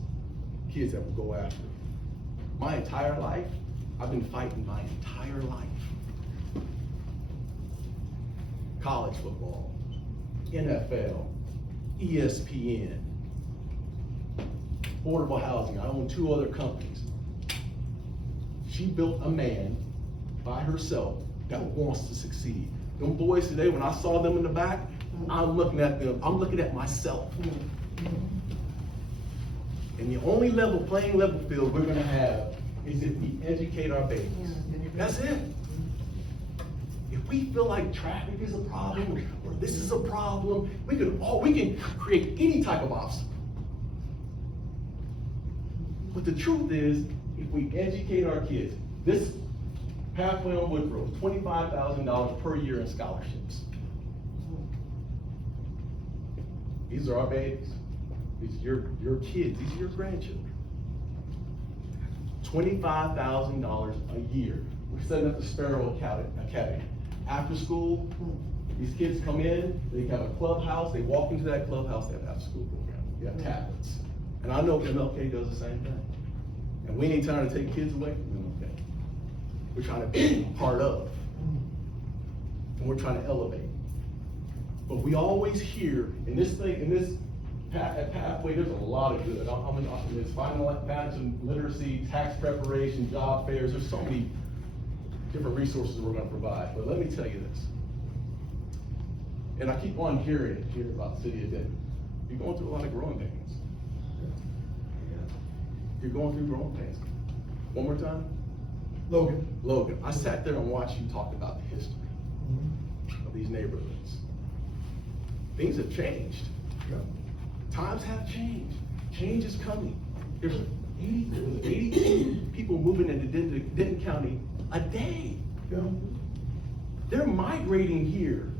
kids that would go after her. My entire life, I've been fighting my entire life. College football, NFL, ESPN, affordable housing. I own 2 other companies. She built a man by herself that wants to succeed. Them boys today, when I saw them in the back, I'm looking at them, I'm looking at myself. And the only playing level field we're gonna have is if we educate our babies. That's it. If we feel like traffic is a problem, or this is a problem, we can create any type of obstacle. But the truth is, if we educate our kids, this pathway on Woodrow, $25,000 per year in scholarships. These are our babies. These are your kids. These are your grandchildren. $25,000 a year. We're setting up the Sparrow Academy. After school, these kids come in, they have a clubhouse, they walk into that clubhouse, they have after school program. We have tablets. And I know MLK does the same thing. And we ain't trying to take kids away from MLK. We're trying to be part of. And we're trying to elevate. But we always hear, in this pathway, there's a lot of good. I mean, it's financial literacy, tax preparation, job fairs, there's so many different resources we're gonna provide. But let me tell you this. And I keep on hearing it here about the city of Denton. You're going through a lot of growing pains. You're going through growing pains. One more time. Logan. Logan, I sat there and watched you talk about the history of these neighborhoods. Things have changed. Yeah. Times have changed. Change is coming. There's 82 people moving into Denton County a day. Yeah. They're migrating here.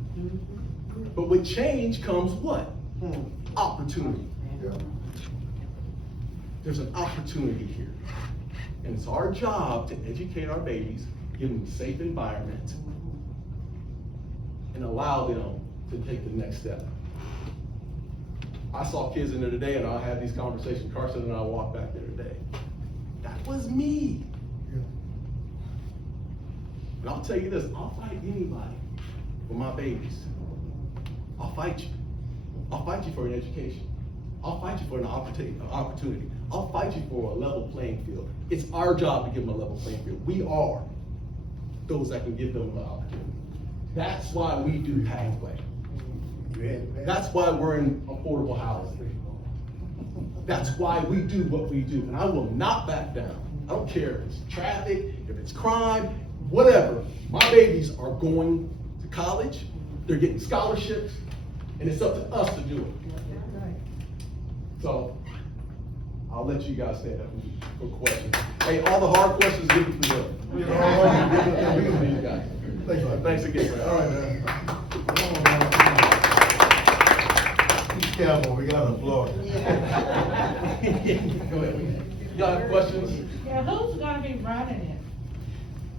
But with change comes what? Opportunity. Yeah. There's an opportunity here. And it's our job to educate our babies, give them a safe environment, and allow them to take the next step. I saw kids in there today, and I had these conversations. Carson and I walked back there today. That was me. Yeah. And I'll tell you this, I'll fight anybody for my babies. I'll fight you. I'll fight you for an education. I'll fight you for an opportunity. I'll fight you for a level playing field. It's our job to give them a level playing field. We are those that can give them an opportunity. That's why we do pathway. That's why we're in affordable housing. That's why we do what we do. And I will not back down. I don't care if it's traffic, if it's crime, whatever. My babies are going to college, they're getting scholarships, and it's up to us to do it. So, I'll let you guys stand up for questions. Hey, all the hard questions, give it to them. Thanks again, man. All right, man. Campbell, we got an applause. Go ahead. Y'all have questions? Yeah, who's gonna be running it?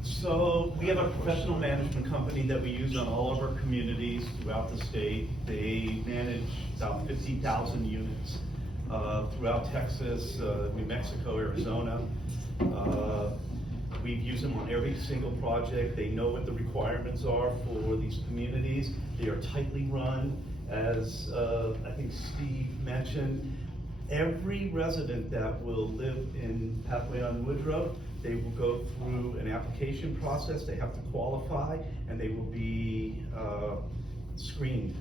So we have a professional management company that we use on all of our communities throughout the state. They manage about 50,000 units throughout Texas, New Mexico, Arizona. We use them on every single project. They know what the requirements are for these communities. They are tightly run. As I think Steve mentioned, every resident that will live in Pathway on Woodrow, they will go through an application process. They have to qualify, and they will be screened.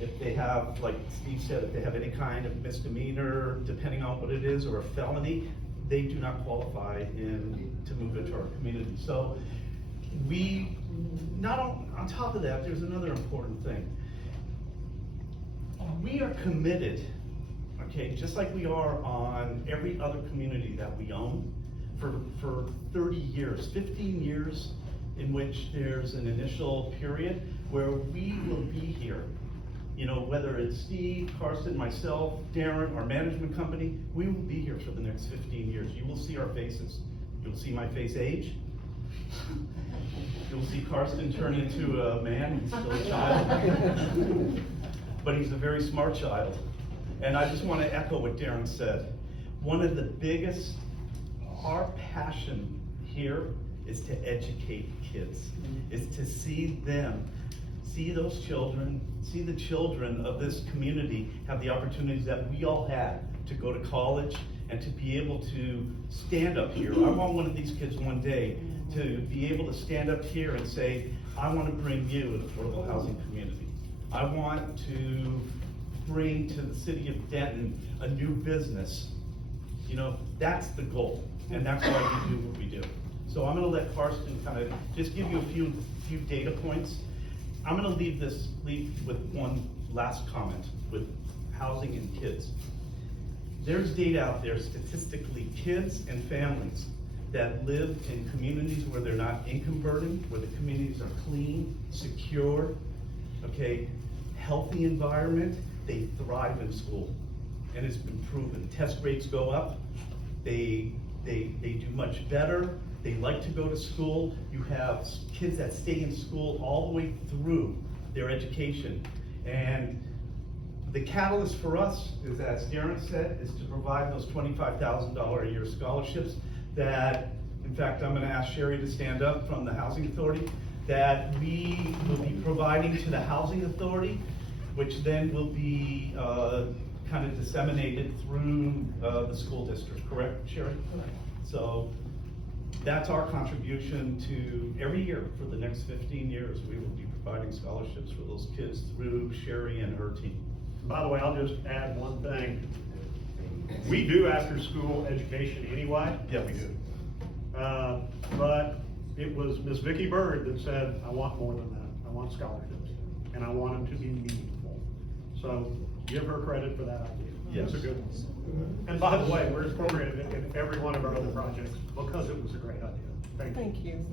If they have, like Steve said, if they have any kind of misdemeanor, depending on what it is, or a felony, they do not qualify to move into our community. So we, not on top of that, there's another important thing. We are committed, okay, just like we are on every other community that we own, for 30 years, 15 years, in which there's an initial period where we will be here. You know, whether it's Steve, Carson, myself, Darren, our management company, we will be here for the next 15 years. You will see our faces. You'll see my face age. You'll see Carson turn into a man, he's still a child. But he's a very smart child. And I just want to echo what Darren said. One of the biggest, our passion here is to educate kids, is to see them, see those children, see the children of this community have the opportunities that we all had to go to college and to be able to stand up here. I want one of these kids one day to be able to stand up here and say, I want to bring you an affordable housing community. I want to bring to the city of Denton a new business. You know, that's the goal, and that's why we do what we do. So I'm gonna let Karsten kind of just give you a few data points. I'm gonna leave with one last comment with housing and kids. There's data out there statistically, kids and families that live in communities where they're not income burdened, where the communities are clean, secure, okay, healthy environment, they thrive in school. And it's been proven. Test grades go up, they do much better, they like to go to school. You have kids that stay in school all the way through their education. And The catalyst for us is, as Darren said, is to provide those $25,000 a year scholarships that, in fact, I'm gonna ask Sherry to stand up from the Housing Authority, that we will be providing to the Housing Authority, which then will be kind of disseminated through the school district, correct, Sherry? Correct. So that's our contribution to every year for the next 15 years. We will be providing scholarships for those kids through Sherry and her team. By the way, I'll just add one thing. We do after-school education anyway. Yeah, we do. But it was Miss Vicki Bird that said, I want more than that. I want scholarships, and I want them to be meaningful. So give her credit for that idea. Yes. It's a good one. And by the way, we're incorporating it in every one of our other projects because it was a great idea. Thank you.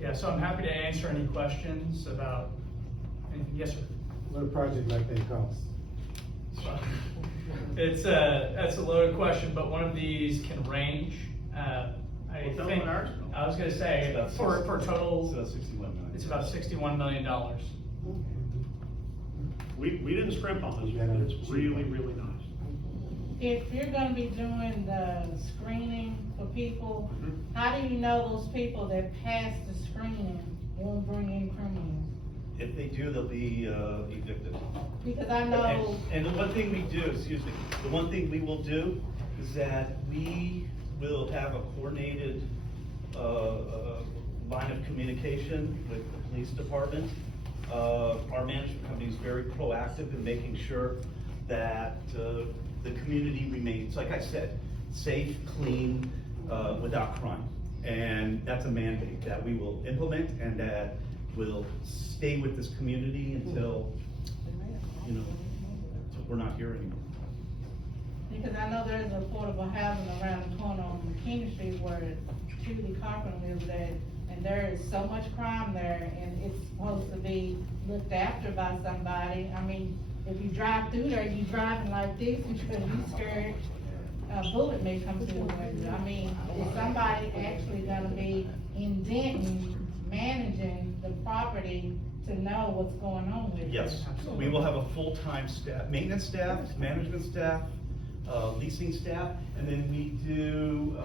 Yeah, so I'm happy to answer any questions about, yes, sir. What a project like that costs? That's a loaded question, but one of these can range. I tell think, them ours. I was gonna say, for total, It's about $61 million. it's about $61 million. We didn't scrimp on this one. It's really, really nice. If you're gonna be doing the screening for people, how do you know those people that pass the screening won't bring in criminals? If they do, they'll be evicted. Because I know. And the one thing we do, excuse me, the one thing we will do is that we will have a coordinated line of communication with the police department. Our management company is very proactive in making sure that the community remains, like I said, safe, clean, without crime. And that's a mandate that we will implement and that will stay with this community until, until we're not here anymore. Because I know there's affordable housing around the corner on McKinney Street where Judy Carpenter lives at, and there is so much crime there, and it's supposed to be looked after by somebody. I mean, if you drive through there, you driving like this because you scared a bullet may come through the window. I mean, is somebody actually gonna be indenting, managing the property to know what's going on with it? Yes, we will have a full-time staff, maintenance staff, management staff, leasing staff, and then we do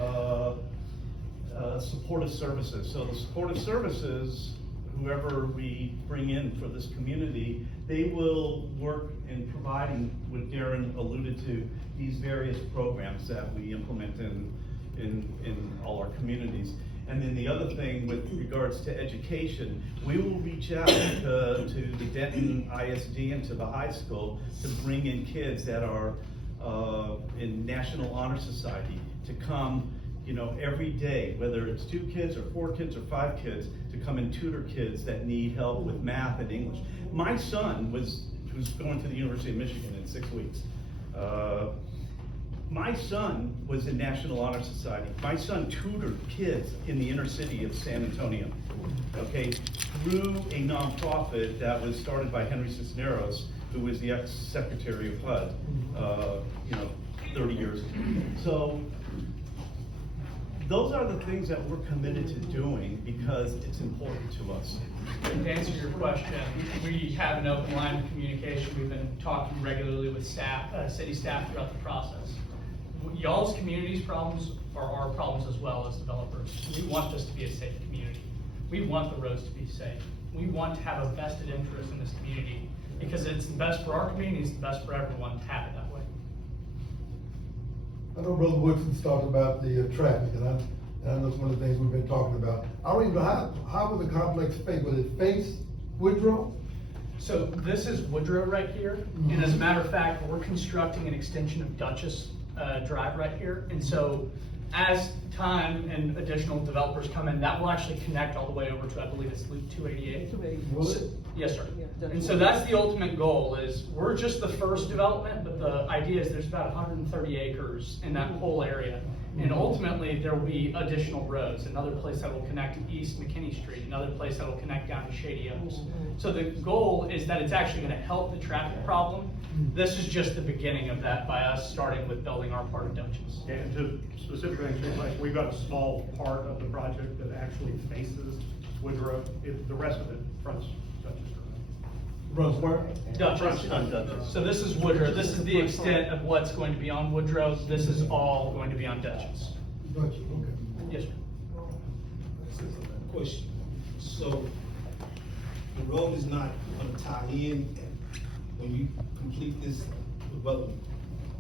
supportive services. So the supportive services, whoever we bring in for this community, they will work in providing what Darren alluded to, these various programs that we implement in all our communities. And then the other thing with regards to education, we will reach out to the Denton ISD and to the high school to bring in kids that are in National Honor Society to come, every day, whether it's 2 kids or 4 kids or 5 kids, to come and tutor kids that need help with math and English. My son who's going to the University of Michigan in 6 weeks. My son was in National Honor Society. My son tutored kids in the inner city of San Antonio, okay, through a nonprofit that was started by Henry Cisneros, who was the ex-secretary of HUD, 30 years ago. So those are the things that we're committed to doing because it's important to us. To answer your question, we have an open line of communication. We've been talking regularly with staff, city staff throughout the process. Y'all's community's problems are our problems as well as developers. We want this to be a safe community. We want the roads to be safe. We want to have a vested interest in this community because it's the best for our community, it's the best for everyone to have it that way. I know Brother Woodson's talked about the traffic, and I know it's one of the things we've been talking about. I don't even know how will the complex face, will it face Woodrow? So this is Woodrow right here, and as a matter of fact, we're constructing an extension of Dutchess Drive right here, and so as time and additional developers come in, that will actually connect all the way over to, I believe it's Loop 288. Will it? Yes, sir. And so that's the ultimate goal is, we're just the first development, but the idea is there's about 130 acres in that whole area. And ultimately, there will be additional roads, another place that will connect to East McKinney Street, another place that will connect down to Shady Oaks. So the goal is that it's actually gonna help the traffic problem. This is just the beginning of that by us starting with building our part of Dutchess. And to specifically answer your question, we've got a small part of the project that actually faces Woodrow. The rest of it fronts Dutchess Drive. Bruns where? Dutchess. So this is Woodrow, this is the extent of what's going to be on Woodrow, this is all going to be on Dutchess. Gotcha, okay. Yes, sir. Question, so the road is not gonna tie in when you complete this development?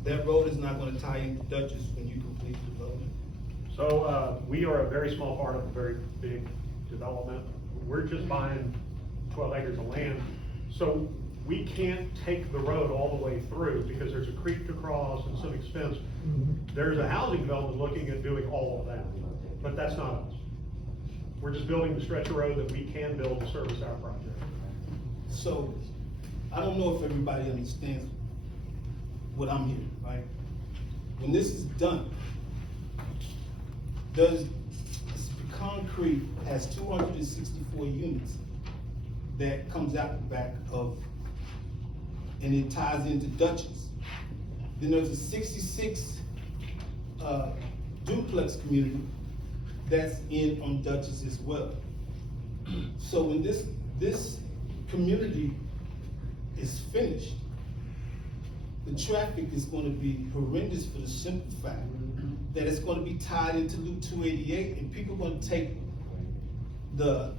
That road is not gonna tie into Dutchess when you complete the development? So, we are a very small part of a very big development. We're just buying 12 acres of land. So we can't take the road all the way through because there's a creek to cross and some expense. There's a housing development looking at doing all of that, but that's not us. We're just building the stretch of road that we can build to service our project. So, I don't know if everybody understands what I'm hearing, right? When this is done, concrete has 264 units that comes out the back of, and it ties into Dutchess. Then there's a 66 duplex community that's in on Dutchess as well. So when this community is finished, the traffic is going to be horrendous for the simple fact that it's going to be tied into Loop 288, and people are going to take the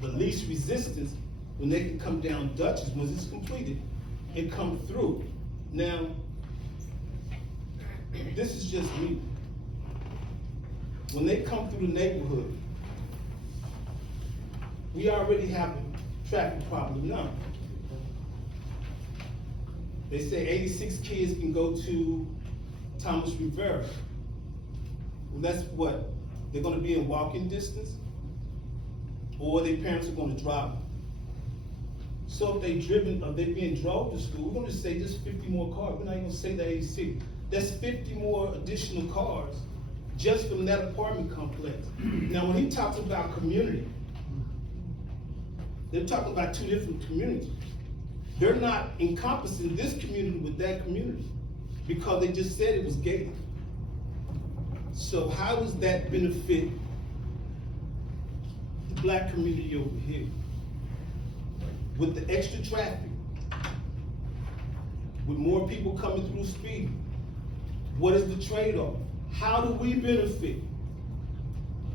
least resistance when they can come down Dutchess once it's completed and come through. Now, this is just me. When they come through the neighborhood, we already have a traffic problem now. They say 86 kids can go to Thomas Rivera. Well, that's what, they're gonna be in walking distance, or their parents are gonna drive them. So if they're being drove to school, we're gonna just say just 50 more cars. We're not even gonna say the 86. That's 50 more additional cars just from that apartment complex. Now, when he talks about community, they're talking about two different communities. They're not encompassing this community with that community because they just said it was gated. So how does that benefit the black community over here? With the extra traffic, with more people coming through speed, what is the trade-off? How do we benefit?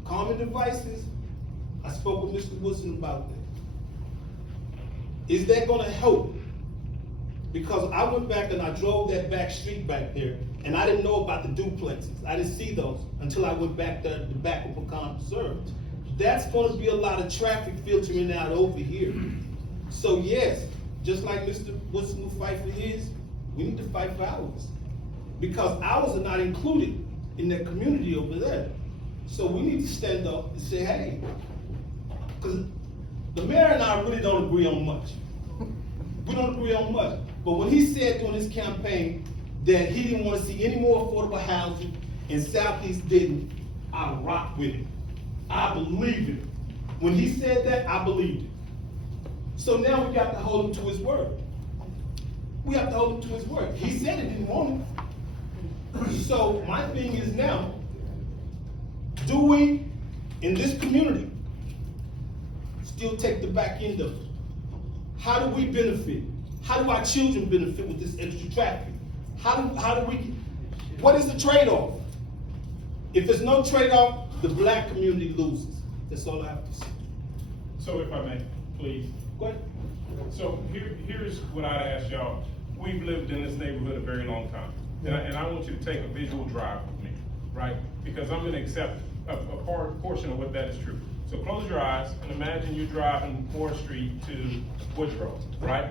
Calming devices, I spoke with Mr. Wilson about that. Is that gonna help? Because I went back and I drove that back street back there, and I didn't know about the duplexes. I didn't see those until I went back to the back of Pecan Preserve. That's gonna be a lot of traffic filtering out over here. So yes, just like Mr. Wilson will fight for his, we need to fight for ours. Because ours are not included in that community over there. So we need to stand up and say, hey, because the mayor and I really don't agree on much. We don't agree on much. But when he said during his campaign that he didn't want to see any more affordable housing in Southeast Dayton, I rock with it. I believe it. When he said that, I believed it. So now we got to hold him to his word. We have to hold him to his word. He said he didn't want it. So my thing is now, do we, in this community, still take the back end of it? How do we benefit? How do our children benefit with this extra traffic? How do we, what is the trade-off? If there's no trade-off, the black community loses. That's all I have to say. So if I may, please. Go ahead. So here's what I'd ask y'all. We've lived in this neighborhood a very long time. And I want you to take a visual drive with me, right? Because I'm gonna accept a portion of what that is true. So close your eyes and imagine you're driving 4th Street to Woodrow, right?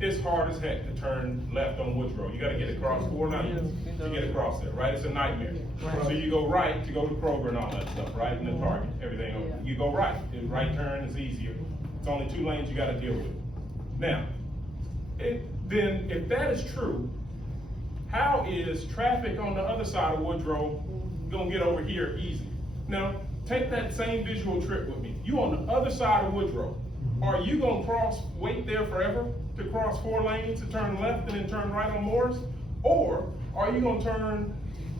It's hard as heck to turn left on Woodrow. You gotta get across 490 to get across there, right? It's a nightmare. Right. So you go right to go to Kroger and all that stuff, right? And the Target, everything. You go right. The right turn is easier. It's only 2 lanes you gotta deal with. Now, then if that is true, how is traffic on the other side of Woodrow gonna get over here easy? Now, take that same visual trip with me. You on the other side of Woodrow. Are you gonna wait there forever to cross 4 lanes to turn left and then turn right on Morris? Or are you gonna turn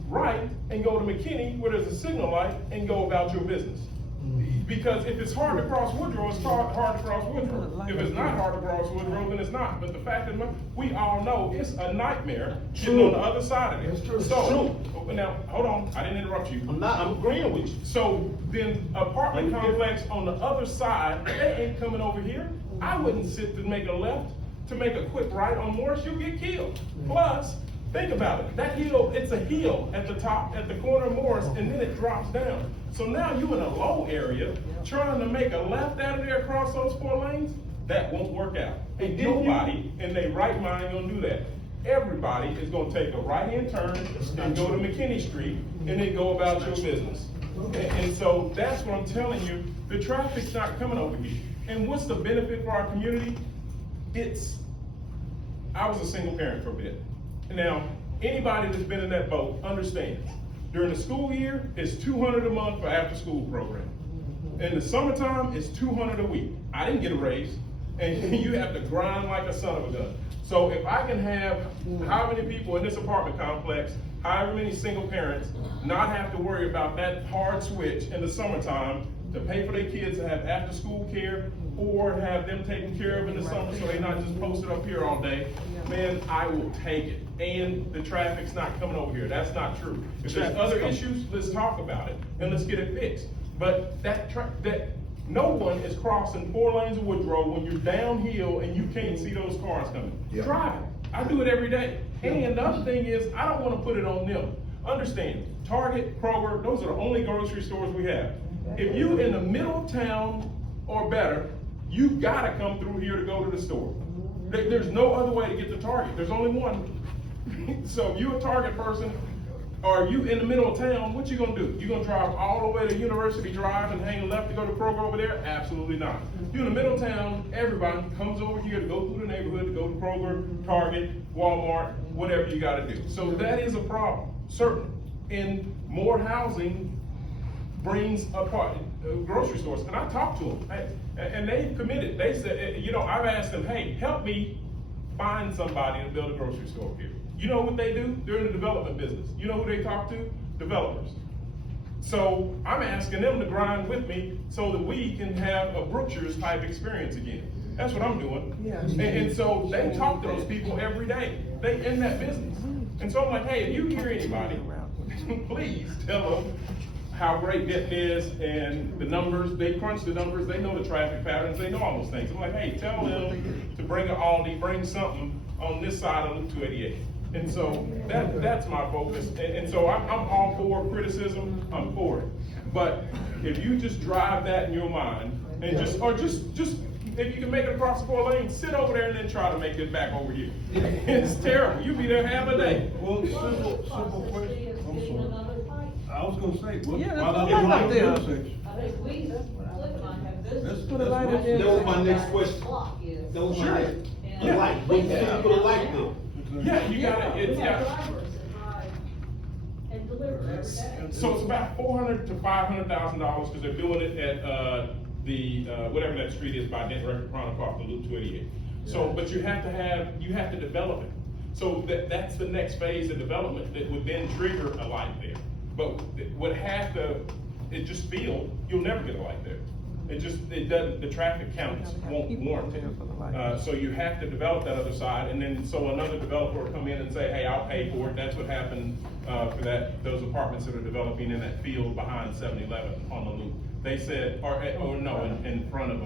right and go to McKinney where there's a signal light and go about your business? Because if it's hard to cross Woodrow, it's hard to cross Woodrow. If it's not hard to cross Woodrow, then it's not. But the fact that we all know it's a nightmare getting on the other side of it. That's true. So, now, hold on, I didn't interrupt you. I'm agreeing with you. So then apartment complex on the other side, they ain't coming over here. I wouldn't sit to make a left, to make a quick right on Morris, you'll get killed. Plus, think about it, that hill, it's a hill at the top, at the corner of Morris, and then it drops down. So now you in a low area, trying to make a left out of there across those 4 lanes, that won't work out. And nobody in their right mind gonna do that. Everybody is gonna take a right-hand turn and go to McKinney Street and then go about your business. And so that's what I'm telling you, the traffic's not coming over here. And what's the benefit for our community? I was a single parent for a bit. Now, anybody that's been in that boat understands. During the school year, it's $200 a month for after-school program. In the summertime, it's $200 a week. I didn't get a raise, and you have to grind like a son of a gun. So if I can have how many people in this apartment complex, however many single parents, not have to worry about that hard switch in the summertime to pay for their kids to have after-school care or have them taken care of in the summer so they're not just posted up here all day, man, I will take it. And the traffic's not coming over here. That's not true. If there's other issues, let's talk about it and let's get it fixed. But no one is crossing 4 lanes of Woodrow when you're downhill and you can't see those cars coming. Yeah. Drive it. I do it every day. And the other thing is, I don't want to put it on them. Understand, Target, Kroger, those are the only grocery stores we have. If you in the middle of town or better, you gotta come through here to go to the store. There's no other way to get to Target. There's only one. So if you a Target person, or you in the middle of town, what you gonna do? You gonna drive all the way to University Drive and hang left to go to Kroger over there? Absolutely not. You in the middle of town, everybody comes over here to go through the neighborhood, to go to Kroger, Target, Walmart, whatever you gotta do. So that is a problem, certainly. And more housing brings apart grocery stores. And I talked to them, and they committed. They said, I've asked them, hey, help me find somebody to build a grocery store here. You know what they do? They're in the development business. You know who they talk to? Developers. So I'm asking them to grind with me so that we can have a Brookshire's type experience again. That's what I'm doing. Yeah. And so they talk to those people every day. They in that business. And so I'm like, hey, if you hear anybody, please tell them how great Denton is and the numbers. They crunch the numbers. They know the traffic patterns. They know all those things. I'm like, hey, tell them to bring an Aldi, bring something on this side of Loop 288. And so that's my focus. And so I'm all for criticism. I'm for it. But if you just drive that in your mind and just if you can make it across the 4 lanes, sit over there and then try to make it back over here. It's terrible. You be there half a day. Well, simple question. I'm sorry. I was gonna say, what? Yeah, why that's not what I the did. intersection? Put a light in there. That was my next question. That was my next. Yeah. A light, put a light there. Yeah, you gotta, so it's about $400,000 to $500,000 because they're doing it at whatever that street is by Denton Record Chronicle off the Loop 288. So, but you have to develop it. So that's the next phase of development that would then trigger a light there. But it just feel, you'll never get a light there. The traffic counts won't warrant it. So you have to develop that other side, and then so another developer will come in and say, hey, I'll pay for it. That's what happened for those apartments that are developing in that field behind 7-Eleven on the loop. They said, in front of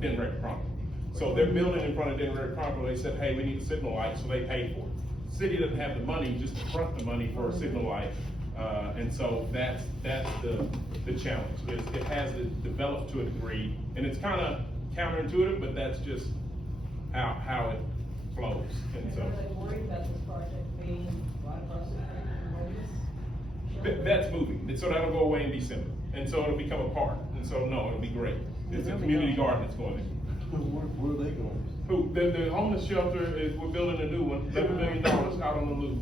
Denton Record Chronicle. So they're building in front of Denton Record Chronicle. They said, hey, we need a signal light, so they paid for it. City doesn't have the money just to front the money for a signal light. And so that's the challenge. It has to develop to a degree, and it's kind of counterintuitive, but that's just how it flows. And so Are they worried about this project being right across the street from that's moving, and so that'll go away in December, and so it'll become a park. And so no, it'll be great. It's a community garden that's going in. Where are they going? The homeless shelter we're building a new one, $11 million out on the loop.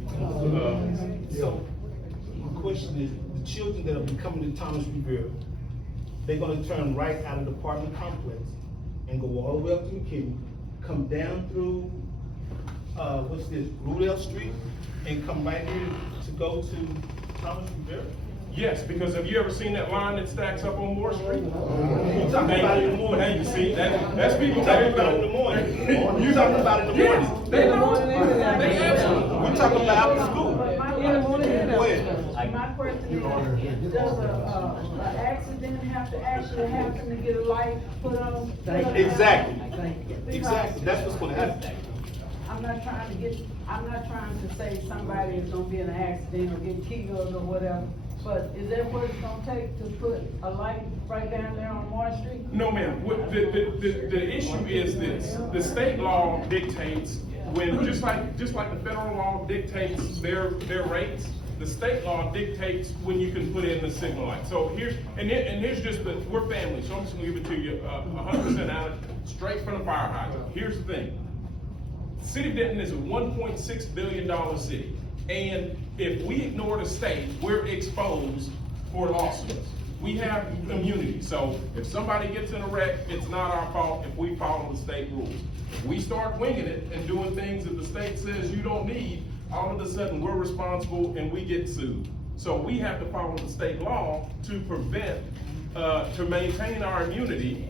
So, my question is, the children that will be coming to Thomas Rivera, they're gonna turn right out of the apartment complex and go all the way up to McKinney, come down through, Rudell Street, and come right here to go to Thomas Rivera? Yes, because have you ever seen that line that stacks up on Moore Street? You talking about it in the morning. Thank you, see, that's people. You talking about it in the morning. You talking about it in the morning. Yes, they know. They absolutely. We talking about after school. In the morning, When? my question is, does a accident have to actually happen to get a light put on? Exactly. Exactly. That's what's gonna happen. I'm not trying to say somebody is gonna be in an accident or get killed or whatever, but is that what it's gonna take to put a light right down there on Marsh Street? No, ma'am. The issue is this: the state law dictates when, just like the federal law dictates their rates, the state law dictates when you can put in the signal light. So here's just we're family, so I'm just gonna give it to you 100% out, straight from the fire hydrant. Here's the thing: the city of Denton is a $1.6 billion city, and if we ignore the state, we're exposed for lawsuits. We have immunity, so if somebody gets in a wreck, it's not our fault if we follow the state rules. If we start winging it and doing things that the state says you don't need, all of a sudden we're responsible and we get sued. So we have to follow the state law to prevent, to maintain our immunity,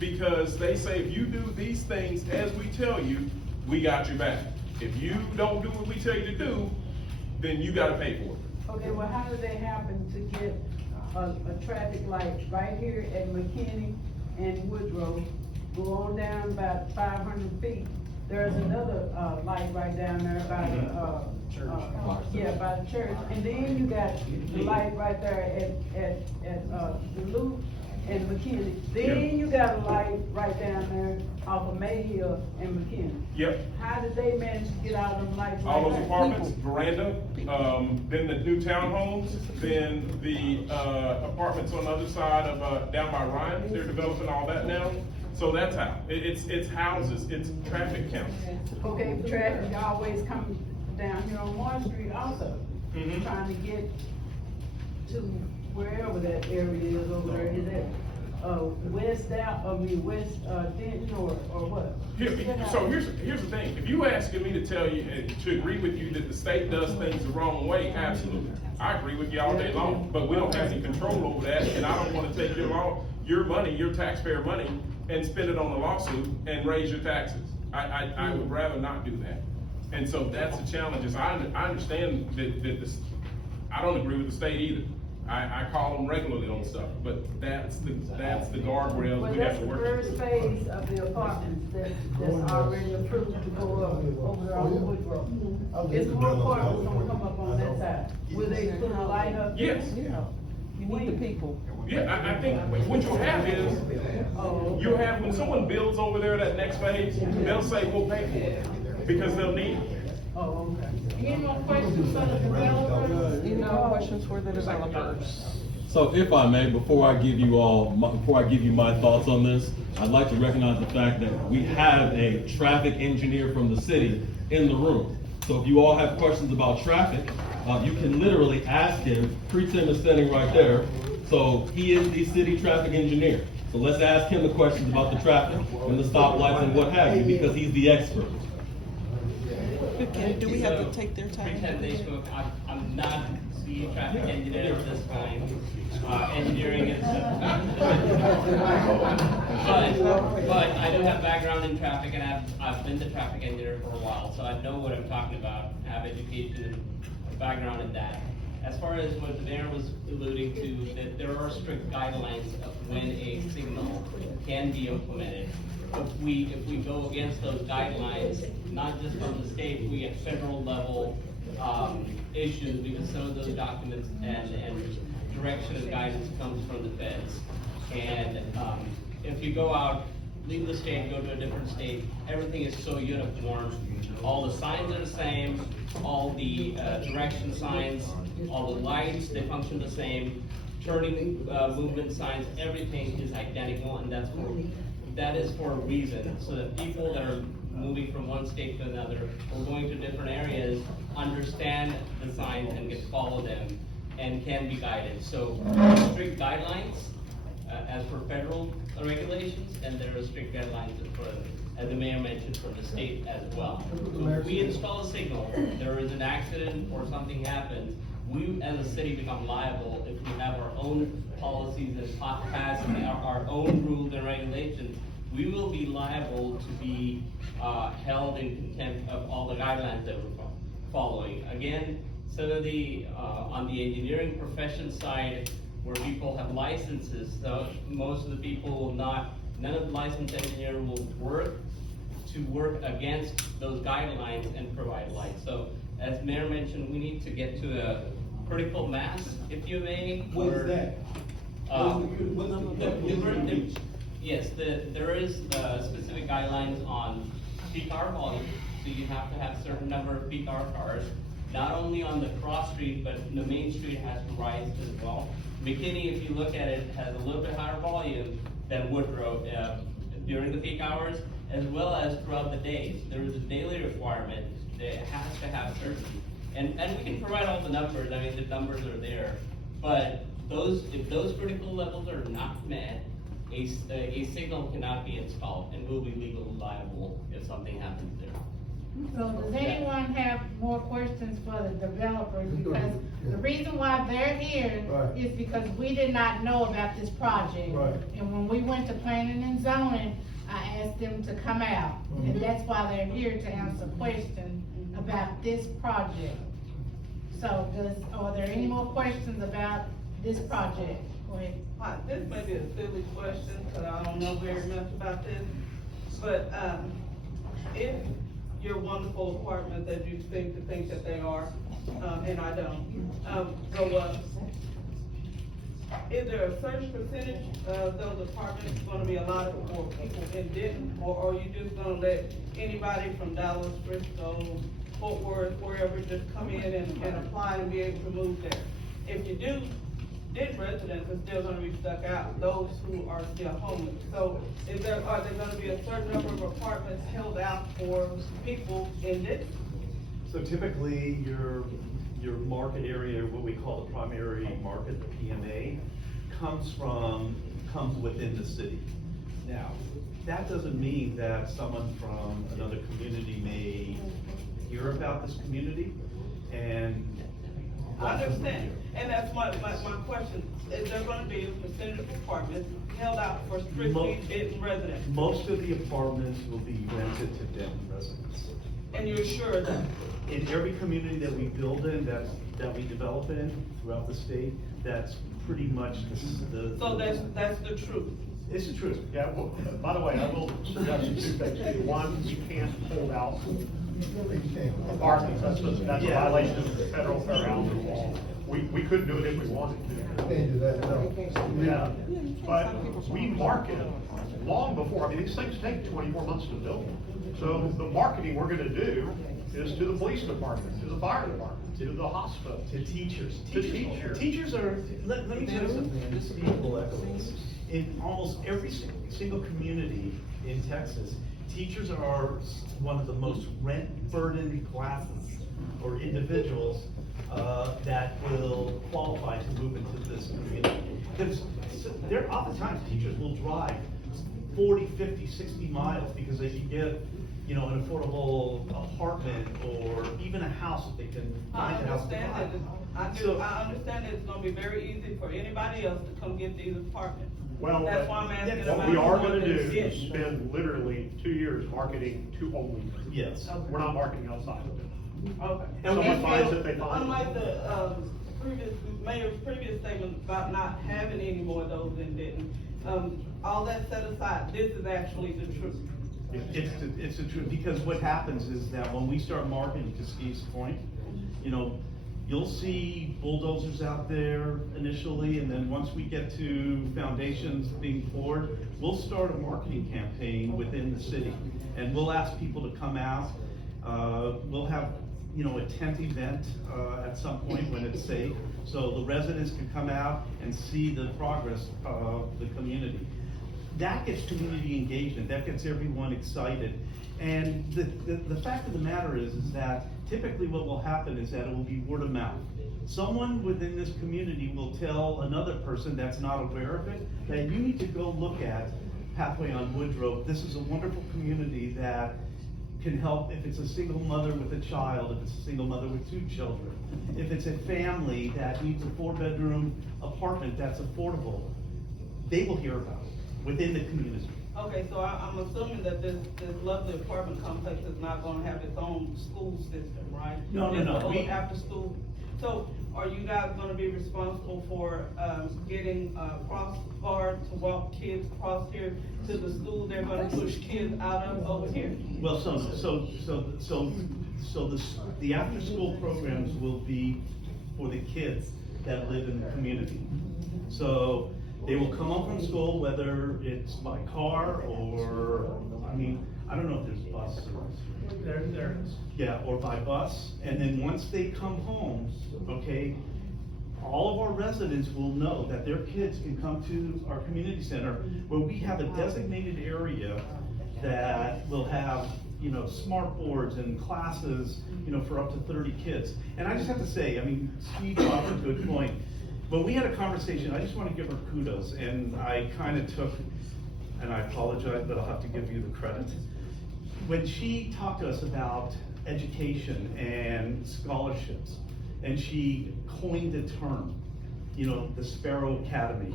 because they say if you do these things as we tell you, we got your back. If you don't do what we tell you to do, then you gotta pay for it. Okay, well, how do they happen to get a traffic light right here at McKinney and Woodrow, go on down about 500 feet? There's another, light right down there by the, by the church, and then you got the light right there at the Loop and McKinney. Then you got a light right down there off of Mayhill and McKinney. Yep. How did they manage to get all them lights right All those there? apartments, veranda, then the new townhomes, then the, apartments on the other side of, down by Ryan, they're developing all that now. So that's how, it's houses, it's traffic counts. Okay, traffic always comes down here on Marsh Street also, trying to get to wherever that area is over there. Is that, West Denton or what? So here's the thing, if you asking me to tell you, to agree with you that the state does things the wrong way, absolutely. I agree with you all day long, but we don't have any control over that, and I don't wanna take your money, your taxpayer money, and spend it on a lawsuit and raise your taxes. I would rather not do that. And so that's the challenge, is I understand that this, I don't agree with the state either. I call them regularly on stuff, but that's the guardrails we have to work with. Well, that's the first phase of the apartments that's already approved to go up over there on Woodrow. It's more apartments gonna come up on that side. Will they put a light up? Yes. You need the people. Yeah, I think what you'll have is, you'll have, when someone builds over there that next phase, they'll say, we'll pay for it, because they'll need it. Oh, okay. Any more questions for the developers? Any more questions for the developers? So if I may, before I give you my thoughts on this, I'd like to recognize the fact that we have a traffic engineer from the city in the room. So if you all have questions about traffic, you can literally ask him. Pre-Tim is standing right there. So he is the city traffic engineer. So let's ask him the questions about the traffic and the stoplights and what have you, because he's the expert. Do we have to take their time? I'm not the traffic engineer at this time. Engineering is, but I do have background in traffic, and I've been the traffic engineer for a while, so I know what I'm talking about. I have education and background in that. As far as what the mayor was alluding to, that there are strict guidelines of when a signal can be implemented. If we go against those guidelines, not just from the state, we get federal level issues, because some of those documents and direction and guidance comes from the feds. And if you go out, leave the state, go to a different state, everything is so uniform. All the signs are the same, all the direction signs, all the lights, they function the same, turning movement signs, everything is identical, and that is for a reason, so that people that are moving from one state to another or going to different areas understand the signs and can follow them and can be guided. So strict guidelines as for federal regulations, and there are strict guidelines for, as the mayor mentioned, from the state as well. So if we install a signal, there is an accident or something happens, we as a city become liable if we have our own policies and pass our own rules and regulations. We will be liable to be held in contempt of all the guidelines that we're following. Again, some of the, on the engineering profession side, where people have licenses, so most of the people will not, none of the licensed engineer will work against those guidelines and provide light. So, as Mayor mentioned, we need to get to a critical mass, if you may. What is that? Yes, there is specific guidelines on peak hour volume, so you have to have a certain number of peak hour cars. Not only on the cross street, but the main street has to rise as well. McKinney, if you look at it, has a little bit higher volume than Woodrow during the peak hours, as well as throughout the days. There is a daily requirement that it has to have certainty. And we can provide all the numbers, I mean, the numbers are there. But if those critical levels are not met, a signal cannot be installed and will be legally liable if something happens there. So does anyone have more questions for the developers? Because the reason why they're here Right. is because we did not know about this project. Right. And when we went to planning and zoning, I asked them to come out. And that's why they're here, to answer questions about this project. So are there any more questions about this project? Go ahead. Hi, this may be a silly question, because I don't know very much about this, but, if your wonderful apartment that you seem to think that they are, and I don't, go up, is there a certain percentage of those apartments gonna be allotted for people in Denton, or are you just gonna let anybody from Dallas, Frisco, Fort Worth, wherever, just come in and apply and be able to move there? If you do, Denton residents are still gonna be stuck out, those who are still homeless. So are there gonna be a certain number of apartments held out for people in Denton? So typically, your market area, what we call the primary market, the PMA, comes within the city. Now, that doesn't mean that someone from another community may hear about this community and. I understand, and that's my question, is there gonna be a percentage of apartments held out for strictly Denton residents? Most of the apartments will be rented to Denton residents. And you're sure of that? In every community that we build in, that we develop in throughout the state, that's pretty much the. So that's the truth? It's the truth. Yeah, well, by the way, I will suggest two things. One, you can't hold out apartments, that's a violation of the federal fair housing law. We couldn't do it if we wanted to. Can't do that, no. Yeah, but we market long before, I mean, these things take 24 months to build. So the marketing we're gonna do is to the police department, to the fire department, to the hospital. To teachers. To teachers. Teachers are, let me tell you something, and this people echo this. In almost every single community in Texas, teachers are one of the most rent-burdened classes or individuals that will qualify to move into this community. Because there, oftentimes, teachers will drive 40, 50, 60 miles because they can get, an affordable apartment or even a house that they can find a house to buy. I understand that it's gonna be very easy for anybody else to come get these apartments. Well, That's why I'm asking about. what we are gonna the do ones that is get. spend literally 2 years marketing to only. Yes. We're not marketing outside of it. Okay. If someone finds it, they find it. Unlike the, mayor's previous statement about not having any more of those in Denton, all that set aside, this is actually the truth. It's the truth, because what happens is that when we start marketing, to Steve's point, you'll see bulldozers out there initially, and then once we get to foundations being poured, we'll start a marketing campaign within the city. And we'll ask people to come out, we'll have, a tent event, at some point when it's safe, so the residents can come out and see the progress of the community. That gets community engagement, that gets everyone excited. And the fact of the matter is that typically what will happen is that it will be word of mouth. Someone within this community will tell another person that's not aware of it, that you need to go look at Pathway on Woodrow. This is a wonderful community that can help if it's a single mother with a child, if it's a single mother with 2 children, if it's a family that needs a 4-bedroom apartment that's affordable, they will hear about it within the community. Okay, so I'm assuming that this lovely apartment complex is not gonna have its own school system, right? No. It's after school. So are you guys gonna be responsible for, getting, cross guard to walk kids across here to the school they're gonna push kids out of over here? Well, the after-school programs will be for the kids that live in the community. So they will come home from school, whether it's by car or, I don't know if there's buses. There is. Yeah, or by bus, and then once they come home, okay, all of our residents will know that their kids can come to our community center, where we have a designated area that will have, smart boards and classes, for up to 30 kids. And I just have to say, Steve brought up a good point. But we had a conversation, I just want to give her kudos, and I kind of took, and I apologize, but I'll have to give you the credit. When she talked to us about education and scholarships, and she coined the term, the Sparrow Academy.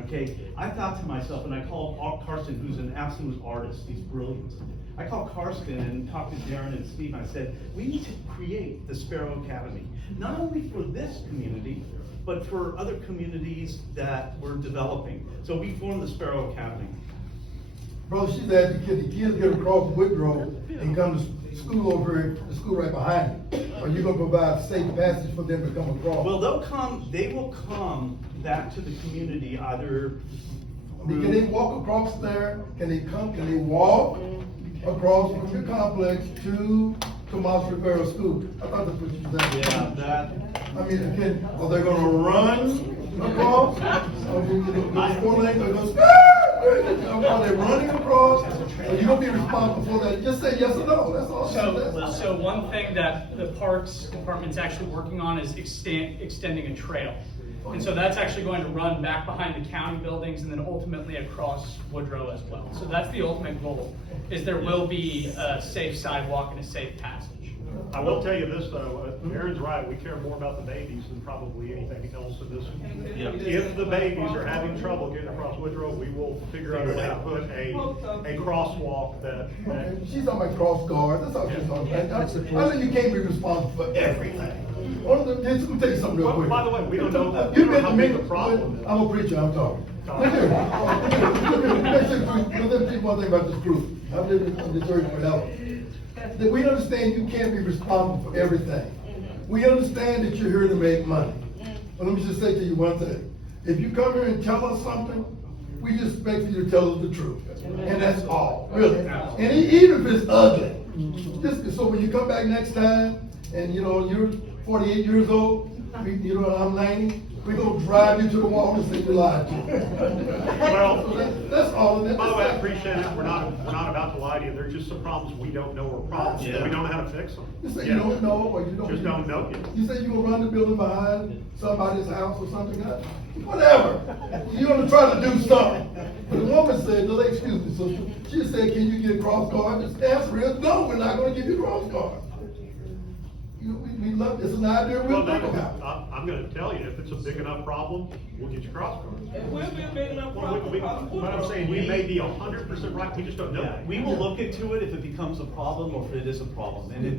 Okay, I thought to myself, and I called Karsten, who's an absolute artist, he's brilliant. I called Karsten and talked to Darren and Steve, and I said, we need to create the Sparrow Academy, not only for this community, but for other communities that we're developing. So we formed the Sparrow Academy. Bro, she's asking, the kids get across Woodrow and come to school over here, the school right behind it? Are you gonna provide safe passage for them to come across? Well, they will come back to the community either. Can they walk across there? Can they walk across from your complex to Tomas Rivera School? I thought that's what you said. Yeah, that. Are they gonna run across? The 4 lanes are gonna, are they running across? Are you gonna be responsible for that? Just say yes or no, that's all. So one thing that the Parks Department's actually working on is extending a trail. And so that's actually going to run back behind the county buildings and then ultimately across Woodrow as well. So that's the ultimate goal, is there will be a safe sidewalk and a safe passage. I will tell you this though, Aaron's right, we care more about the babies than probably anything else in this. Yeah. If the babies are having trouble getting across Woodrow, we will figure out a way to put a crosswalk that. She's talking about cross guard, that's all she's talking about. I know you can't be responsible for everything. Let me tell you something real quick. By the way, we don't know that. You've been how to big me, the problem is. I'm a preacher, I'm talking. Look here. Let me tell you one thing about this group. I've lived in the church forever. That we understand you can't be responsible for everything. We understand that you're here to make money. But let me just say to you one thing. If you come here and tell us something, we just expect you to tell us the truth. And that's all, really. And even if it's ugly, so when you come back next time, and you're 48 years old, I'm 90, we're gonna drive you to the wall and say you lied to me. Well, that's all of it. By the way, I appreciate it. We're not about to lie to you. There's just some problems we don't know are problems. Yeah. We don't know how to fix them. You say you don't know, or you don't. Just don't know yet. You say you're gonna run the building behind somebody's house or something else? Whatever. You're gonna try to do something. But the woman said, no, excuse me, so she said, can you get cross guard? The answer is, no, we're not gonna give you cross guard. We love, it's an idea we'll think about. I'm gonna tell you, if it's a big enough problem, we'll get you cross guard. It will be a big enough problem. What I'm saying, we may be 100% right, we just don't know. Yeah, we will look into it if it becomes a problem or if it is a problem. And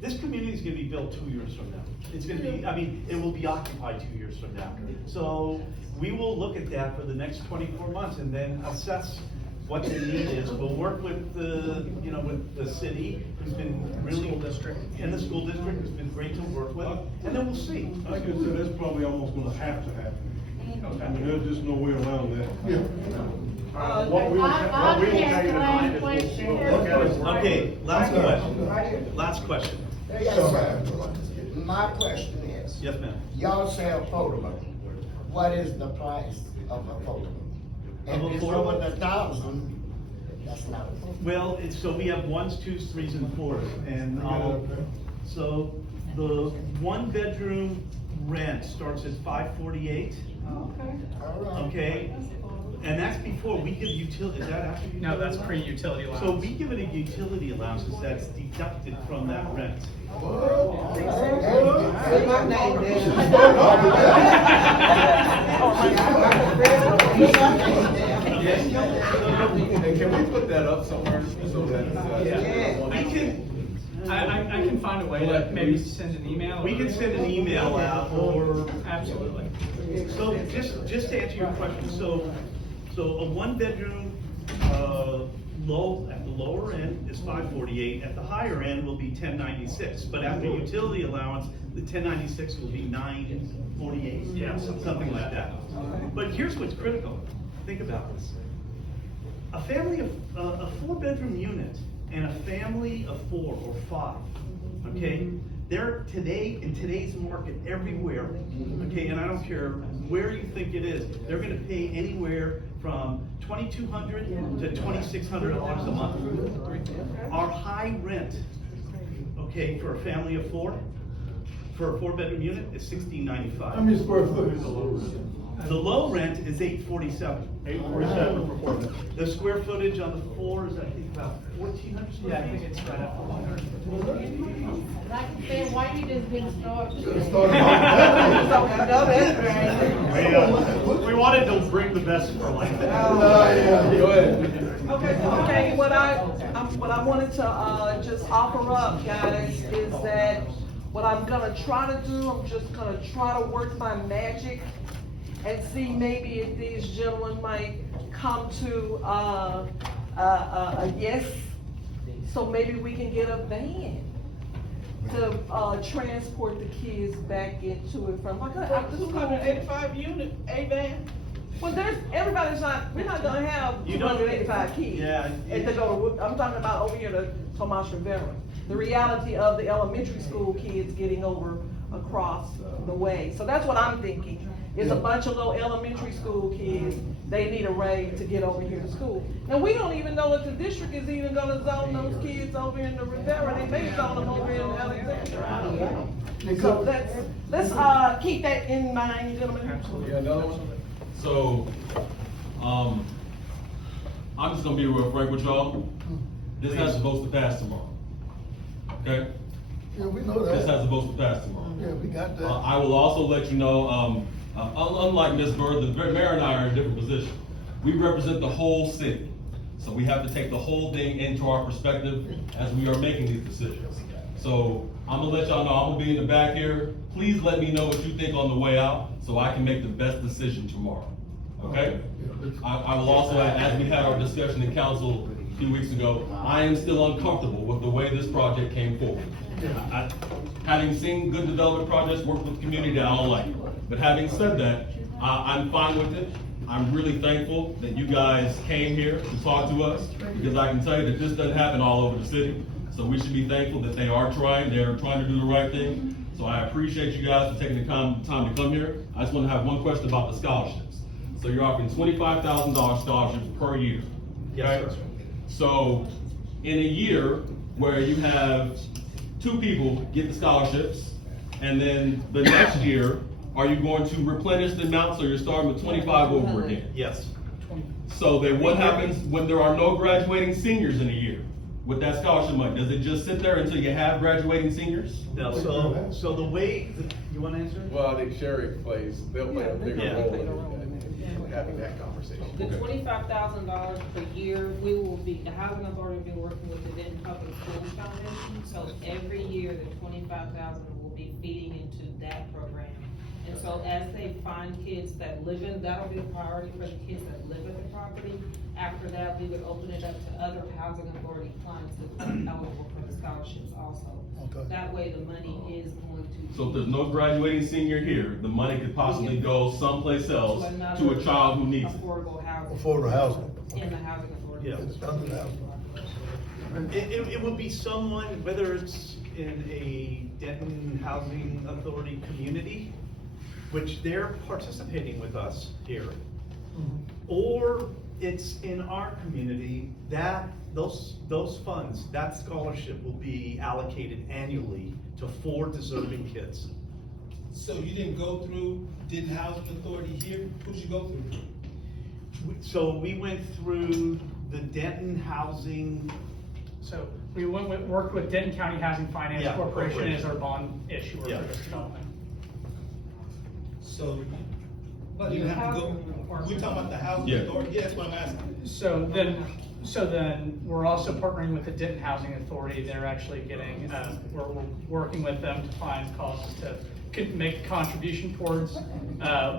this community is gonna be built 2 years from now. It's gonna be, it will be occupied 2 years from now. So we will look at that for the next 24 months and then assess what the need is. We'll work with with the city, who's been really. School district. And the school district, who's been great to work with, and then we'll see. Like I said, that's probably almost gonna have to happen. There's just no way around that. Yeah. What we will tell you tonight is we'll look at it. Okay, last question. Yes, sir. My question is. Yes, ma'am. Y'all sell photographs. What is the price of a photograph? If it's over 1,000, that's not. Well, so we have 1s, 2s, 3s, and 4s, and so the 1-bedroom rent starts at $548. Okay. All right. Okay, And that's before we give utility, is that after? No, that's utility allowance? pre-utility allowance. So we give it a utility allowance that's deducted from that rent. Say my name And can we put that up somewhere so that? We can, I can find a way to maybe send an email. We can send an email out or. Absolutely. So just to answer your question, so a one-bedroom, at the lower end is $548, at the higher end will be $1096, but after utility allowance, the $1096 will be $948, yeah, something like that. But here's what's critical, think about this. A family of, a 4-bedroom unit and a family of 4 or 5, okay? They're today, in today's market, everywhere, okay, and I don't care where you think it is, they're gonna pay anywhere from $2,200 to $2,600 a month. Our high rent, okay, for a family of 4, for a 4-bedroom unit is $1,695. How many square foot is the low? The low rent is $847. $847 for 4 bedrooms. The square footage on the floor is, I think, about 1,400 square feet. Yeah, I think it's right at 400. Like I said, why you just didn't start? We wanted to bring the best for life. Go ahead. Okay, what I wanted to, just offer up, guys, is that what I'm gonna try to do, I'm just gonna try to work my magic and see maybe if these gentlemen might come to, a yes. So maybe we can get a van to, transport the kids back into it from, like, a 285 unit, a van. well, everybody's not, we're not gonna have You don't- 285 kids. Yeah. And to go to, I'm talking about over here to Tomas Rivera. The reality of the elementary school kids getting over across the way. So that's what I'm thinking, is a bunch of little elementary school kids, they need a ride to get over here to school. And we don't even know if the district is even gonna zone those kids over in the Rivera, they may zone them over in Alexander, I don't know. So let's keep that in mind, gentlemen. Yeah, another one? So, I'm just gonna be real frank with y'all. This has the votes to pass tomorrow. Okay? Yeah, we know This that. has the votes to pass tomorrow. Yeah, we got that. I will also let you know, unlike Ms. Bird, the mayor and I are in a different position. We represent the whole city. So we have to take the whole thing into our perspective as we are making these decisions. So I'm gonna let y'all know, I'm gonna be in the back here. Please let me know what you think on the way out, so I can make the best decision tomorrow, okay? I will also, as we had our discussion in council a few weeks ago, I am still uncomfortable with the way this project came forward. Having seen good development projects work with the community, I don't like it. But having said that, I'm fine with it. I'm really thankful that you guys came here to talk to us, because I can tell you that this doesn't happen all over the city. So we should be thankful that they are trying to do the right thing. So I appreciate you guys for taking the time to come here. I just want to have one question about the scholarships. So you're offering $25,000 scholarships per year. Yes, right? sir. So in a year where you have 2 people get the scholarships, and then the next year, are you going to replenish the amount, so you're starting with 25 over again? Yes. So then what happens when there are no graduating seniors in a year with that scholarship money? Does it just sit there until you have graduating seniors? No, so the way, you wanna answer? Well, I think Sherry they'll play a bigger Yeah. role in having that conversation. The $25,000 per year, the housing authority will be working with the Denton Public Schools Foundation. So every year, the $25,000 will be feeding into that program. And so as they find kids that live in, that'll be a priority for the kids that live at the property. After that, we would open it up to other housing authority clients that are eligible for the scholarships also. Okay. That way, the money is going to. So if there's no graduating senior here, the money could possibly go someplace else to a child who needs it. Affordable housing. Affordable housing. In the housing authority. Yeah. It's under the housing. It would be someone, whether it's in a Denton Housing Authority community, which they're participating with us here, or it's in our community, that those funds, that scholarship will be allocated annually to 4 deserving kids. So you didn't go through Denton Housing Authority here? Who'd you go through? So we went through the Denton Housing. So we worked with Denton County Housing Finance Yeah, Corporation as our bond issuer Yeah. for this development. So, but you have to go, we talking about the housing Yeah. authority, yeah, that's what I'm asking. So then we're also partnering with the Denton Housing Authority. They're actually getting, we're working with them to find costs to make a contribution towards.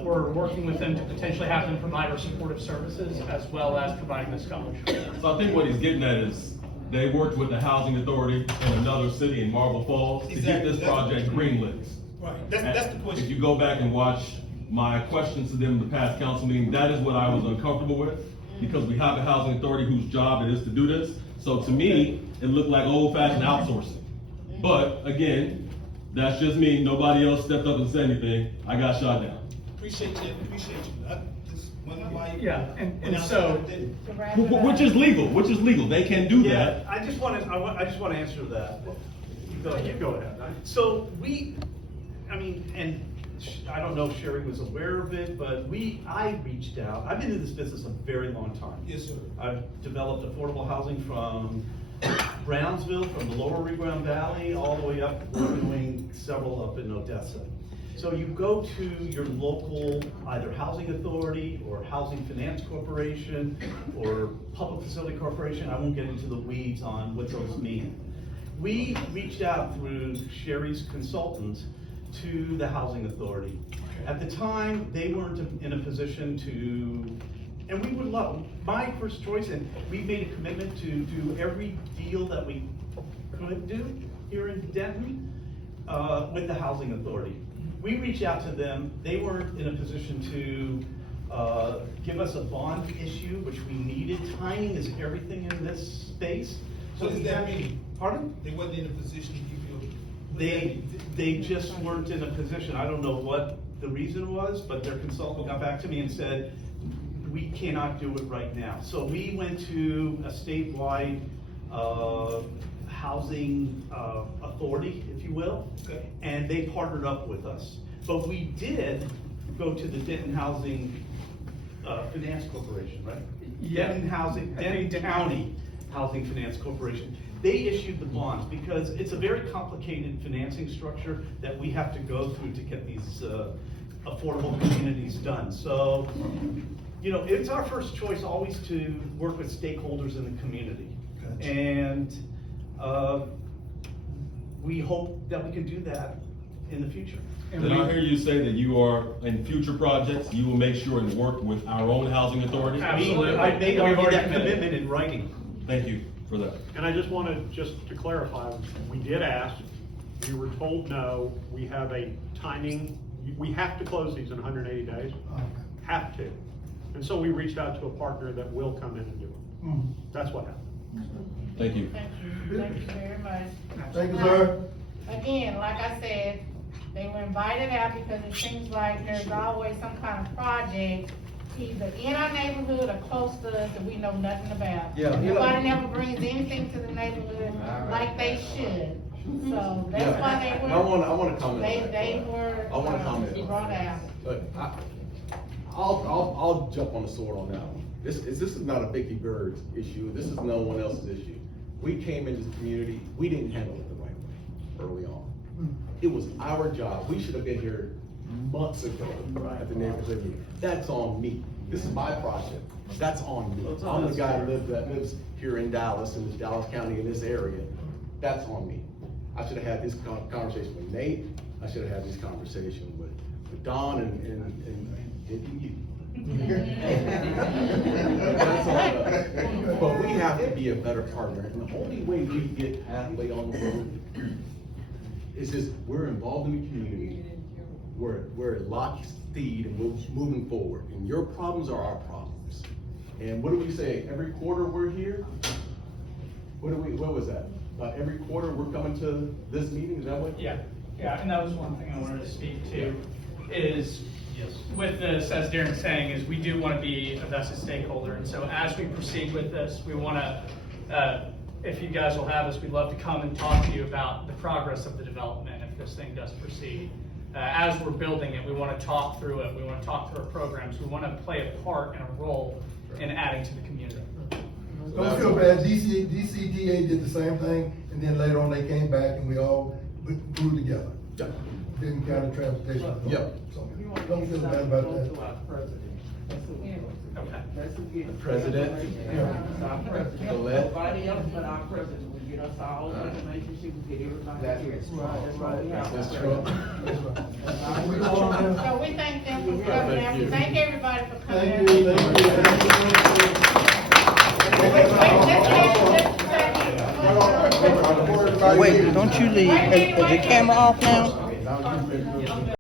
We're working with them to potentially have them provide our supportive services as well as providing the scholarship. So I think what he's getting at is, they worked with the housing authority in another city in Marble Falls to get this project greenlit. Right, that's the question. If you go back and watch my questions to them in the past council meeting, that is what I was uncomfortable with, because we have a housing authority whose job it is to do this. So to me, it looked like old-fashioned outsourcing. But again, that's just me, nobody else stepped up and said anything, I got shot down. Appreciate you. I just wonder why you. Yeah, and so. Which is legal, they can do that. Yeah, I just want to answer that. You go ahead. So and I don't know if Sherry was aware of it, but I reached out. I've been in this business a very long time. Yes, sir. I've developed affordable housing from Brownsville, from the lower Rio Grande Valley, all the way up. We're doing several up in Odessa. So you go to your local, either housing authority or housing finance corporation or public facility corporation. I won't get into the weeds on what those mean. We reached out through Sherry's consultant to the housing authority. At the time, they weren't in a position to, and we would love, my first choice, and we made a commitment to do every deal that we could do here in Denton with the housing authority. We reached out to them, they weren't in a position to give us a bond issue, which we needed. Timing is everything in this space. So What does that mean? Pardon? They wasn't in a position to give you. They just weren't in a position. I don't know what the reason was, but their consultant got back to me and said, we cannot do it right now. So we went to a statewide housing authority, if you will, Okay. and they partnered up with us. But we did go to the Denton Housing Finance Corporation, right? Yeah. Denton County Housing Finance Corporation. They issued the bonds because it's a very complicated financing structure that we have to go through to get these affordable communities done. So, it's our first choice always to work with stakeholders in the community. Gotcha. And we hope that we can do that in the future. Did I hear you say that you are, in future projects, you will make sure and work with our own housing authority? Absolutely. I made We've already that committed. commitment in writing. Thank you for that. And I just wanted, to clarify, we did ask, we were told no, we have a timing, we have to close these in 180 days, have to. And so we reached out to a partner that will come in and do it. That's what happened. Thank you. Thank you very much. Thank you, sir. Again, like I said, they were invited out because it seems like there's always some kind of project either in our neighborhood or close to us that we know nothing about. Yeah. Nobody never brings anything to the neighborhood like they should. So that's why they were. I wanna comment on that. They were. I wanna comment. Brought out. But I'll jump on the sword on that one. This is not a Vicky Bird issue. This is no one else's issue. We came into the community, we didn't handle it the right way early on. It was our job. We should have been here months ago at the neighborhood meeting. That's on me. This is my project. That's on me. I'm the guy that lives here in Dallas, in Dallas County, in this area. That's on me. I should have had this conversation with Nate. I should have had this conversation with Don and you. That's on us. But we have to be a better partner, and the only way we get halfway on the road is just we're involved in the community. We're lockstep and we're moving forward. And your problems are our problems. And what do we say? Every quarter we're here? What was that? Every quarter we're coming to this meeting, is that what? Yeah, and that was one thing I wanted to speak to, is with this, as Darren's saying, is we do want to be a vested stakeholder, and so as we proceed with this, we want to, if you guys will have us, we'd love to come and talk to you about the progress of the development if this thing does proceed. as we're building it, we wanna talk through it, we wanna talk through our programs, we wanna play a part and a role in adding to the community. Don't feel bad, DCTA did the same thing, and then later on they came back and we all grew together. Yep. Didn't count the transportation. Yep. So, don't feel bad about that. Okay. President. Our president. Colette. Nobody else but our president will get us all the information, she will get everybody here. That's why we have. That's true. So we thank them for coming out, we thank everybody for coming out. Wait, don't you leave, is the camera off now?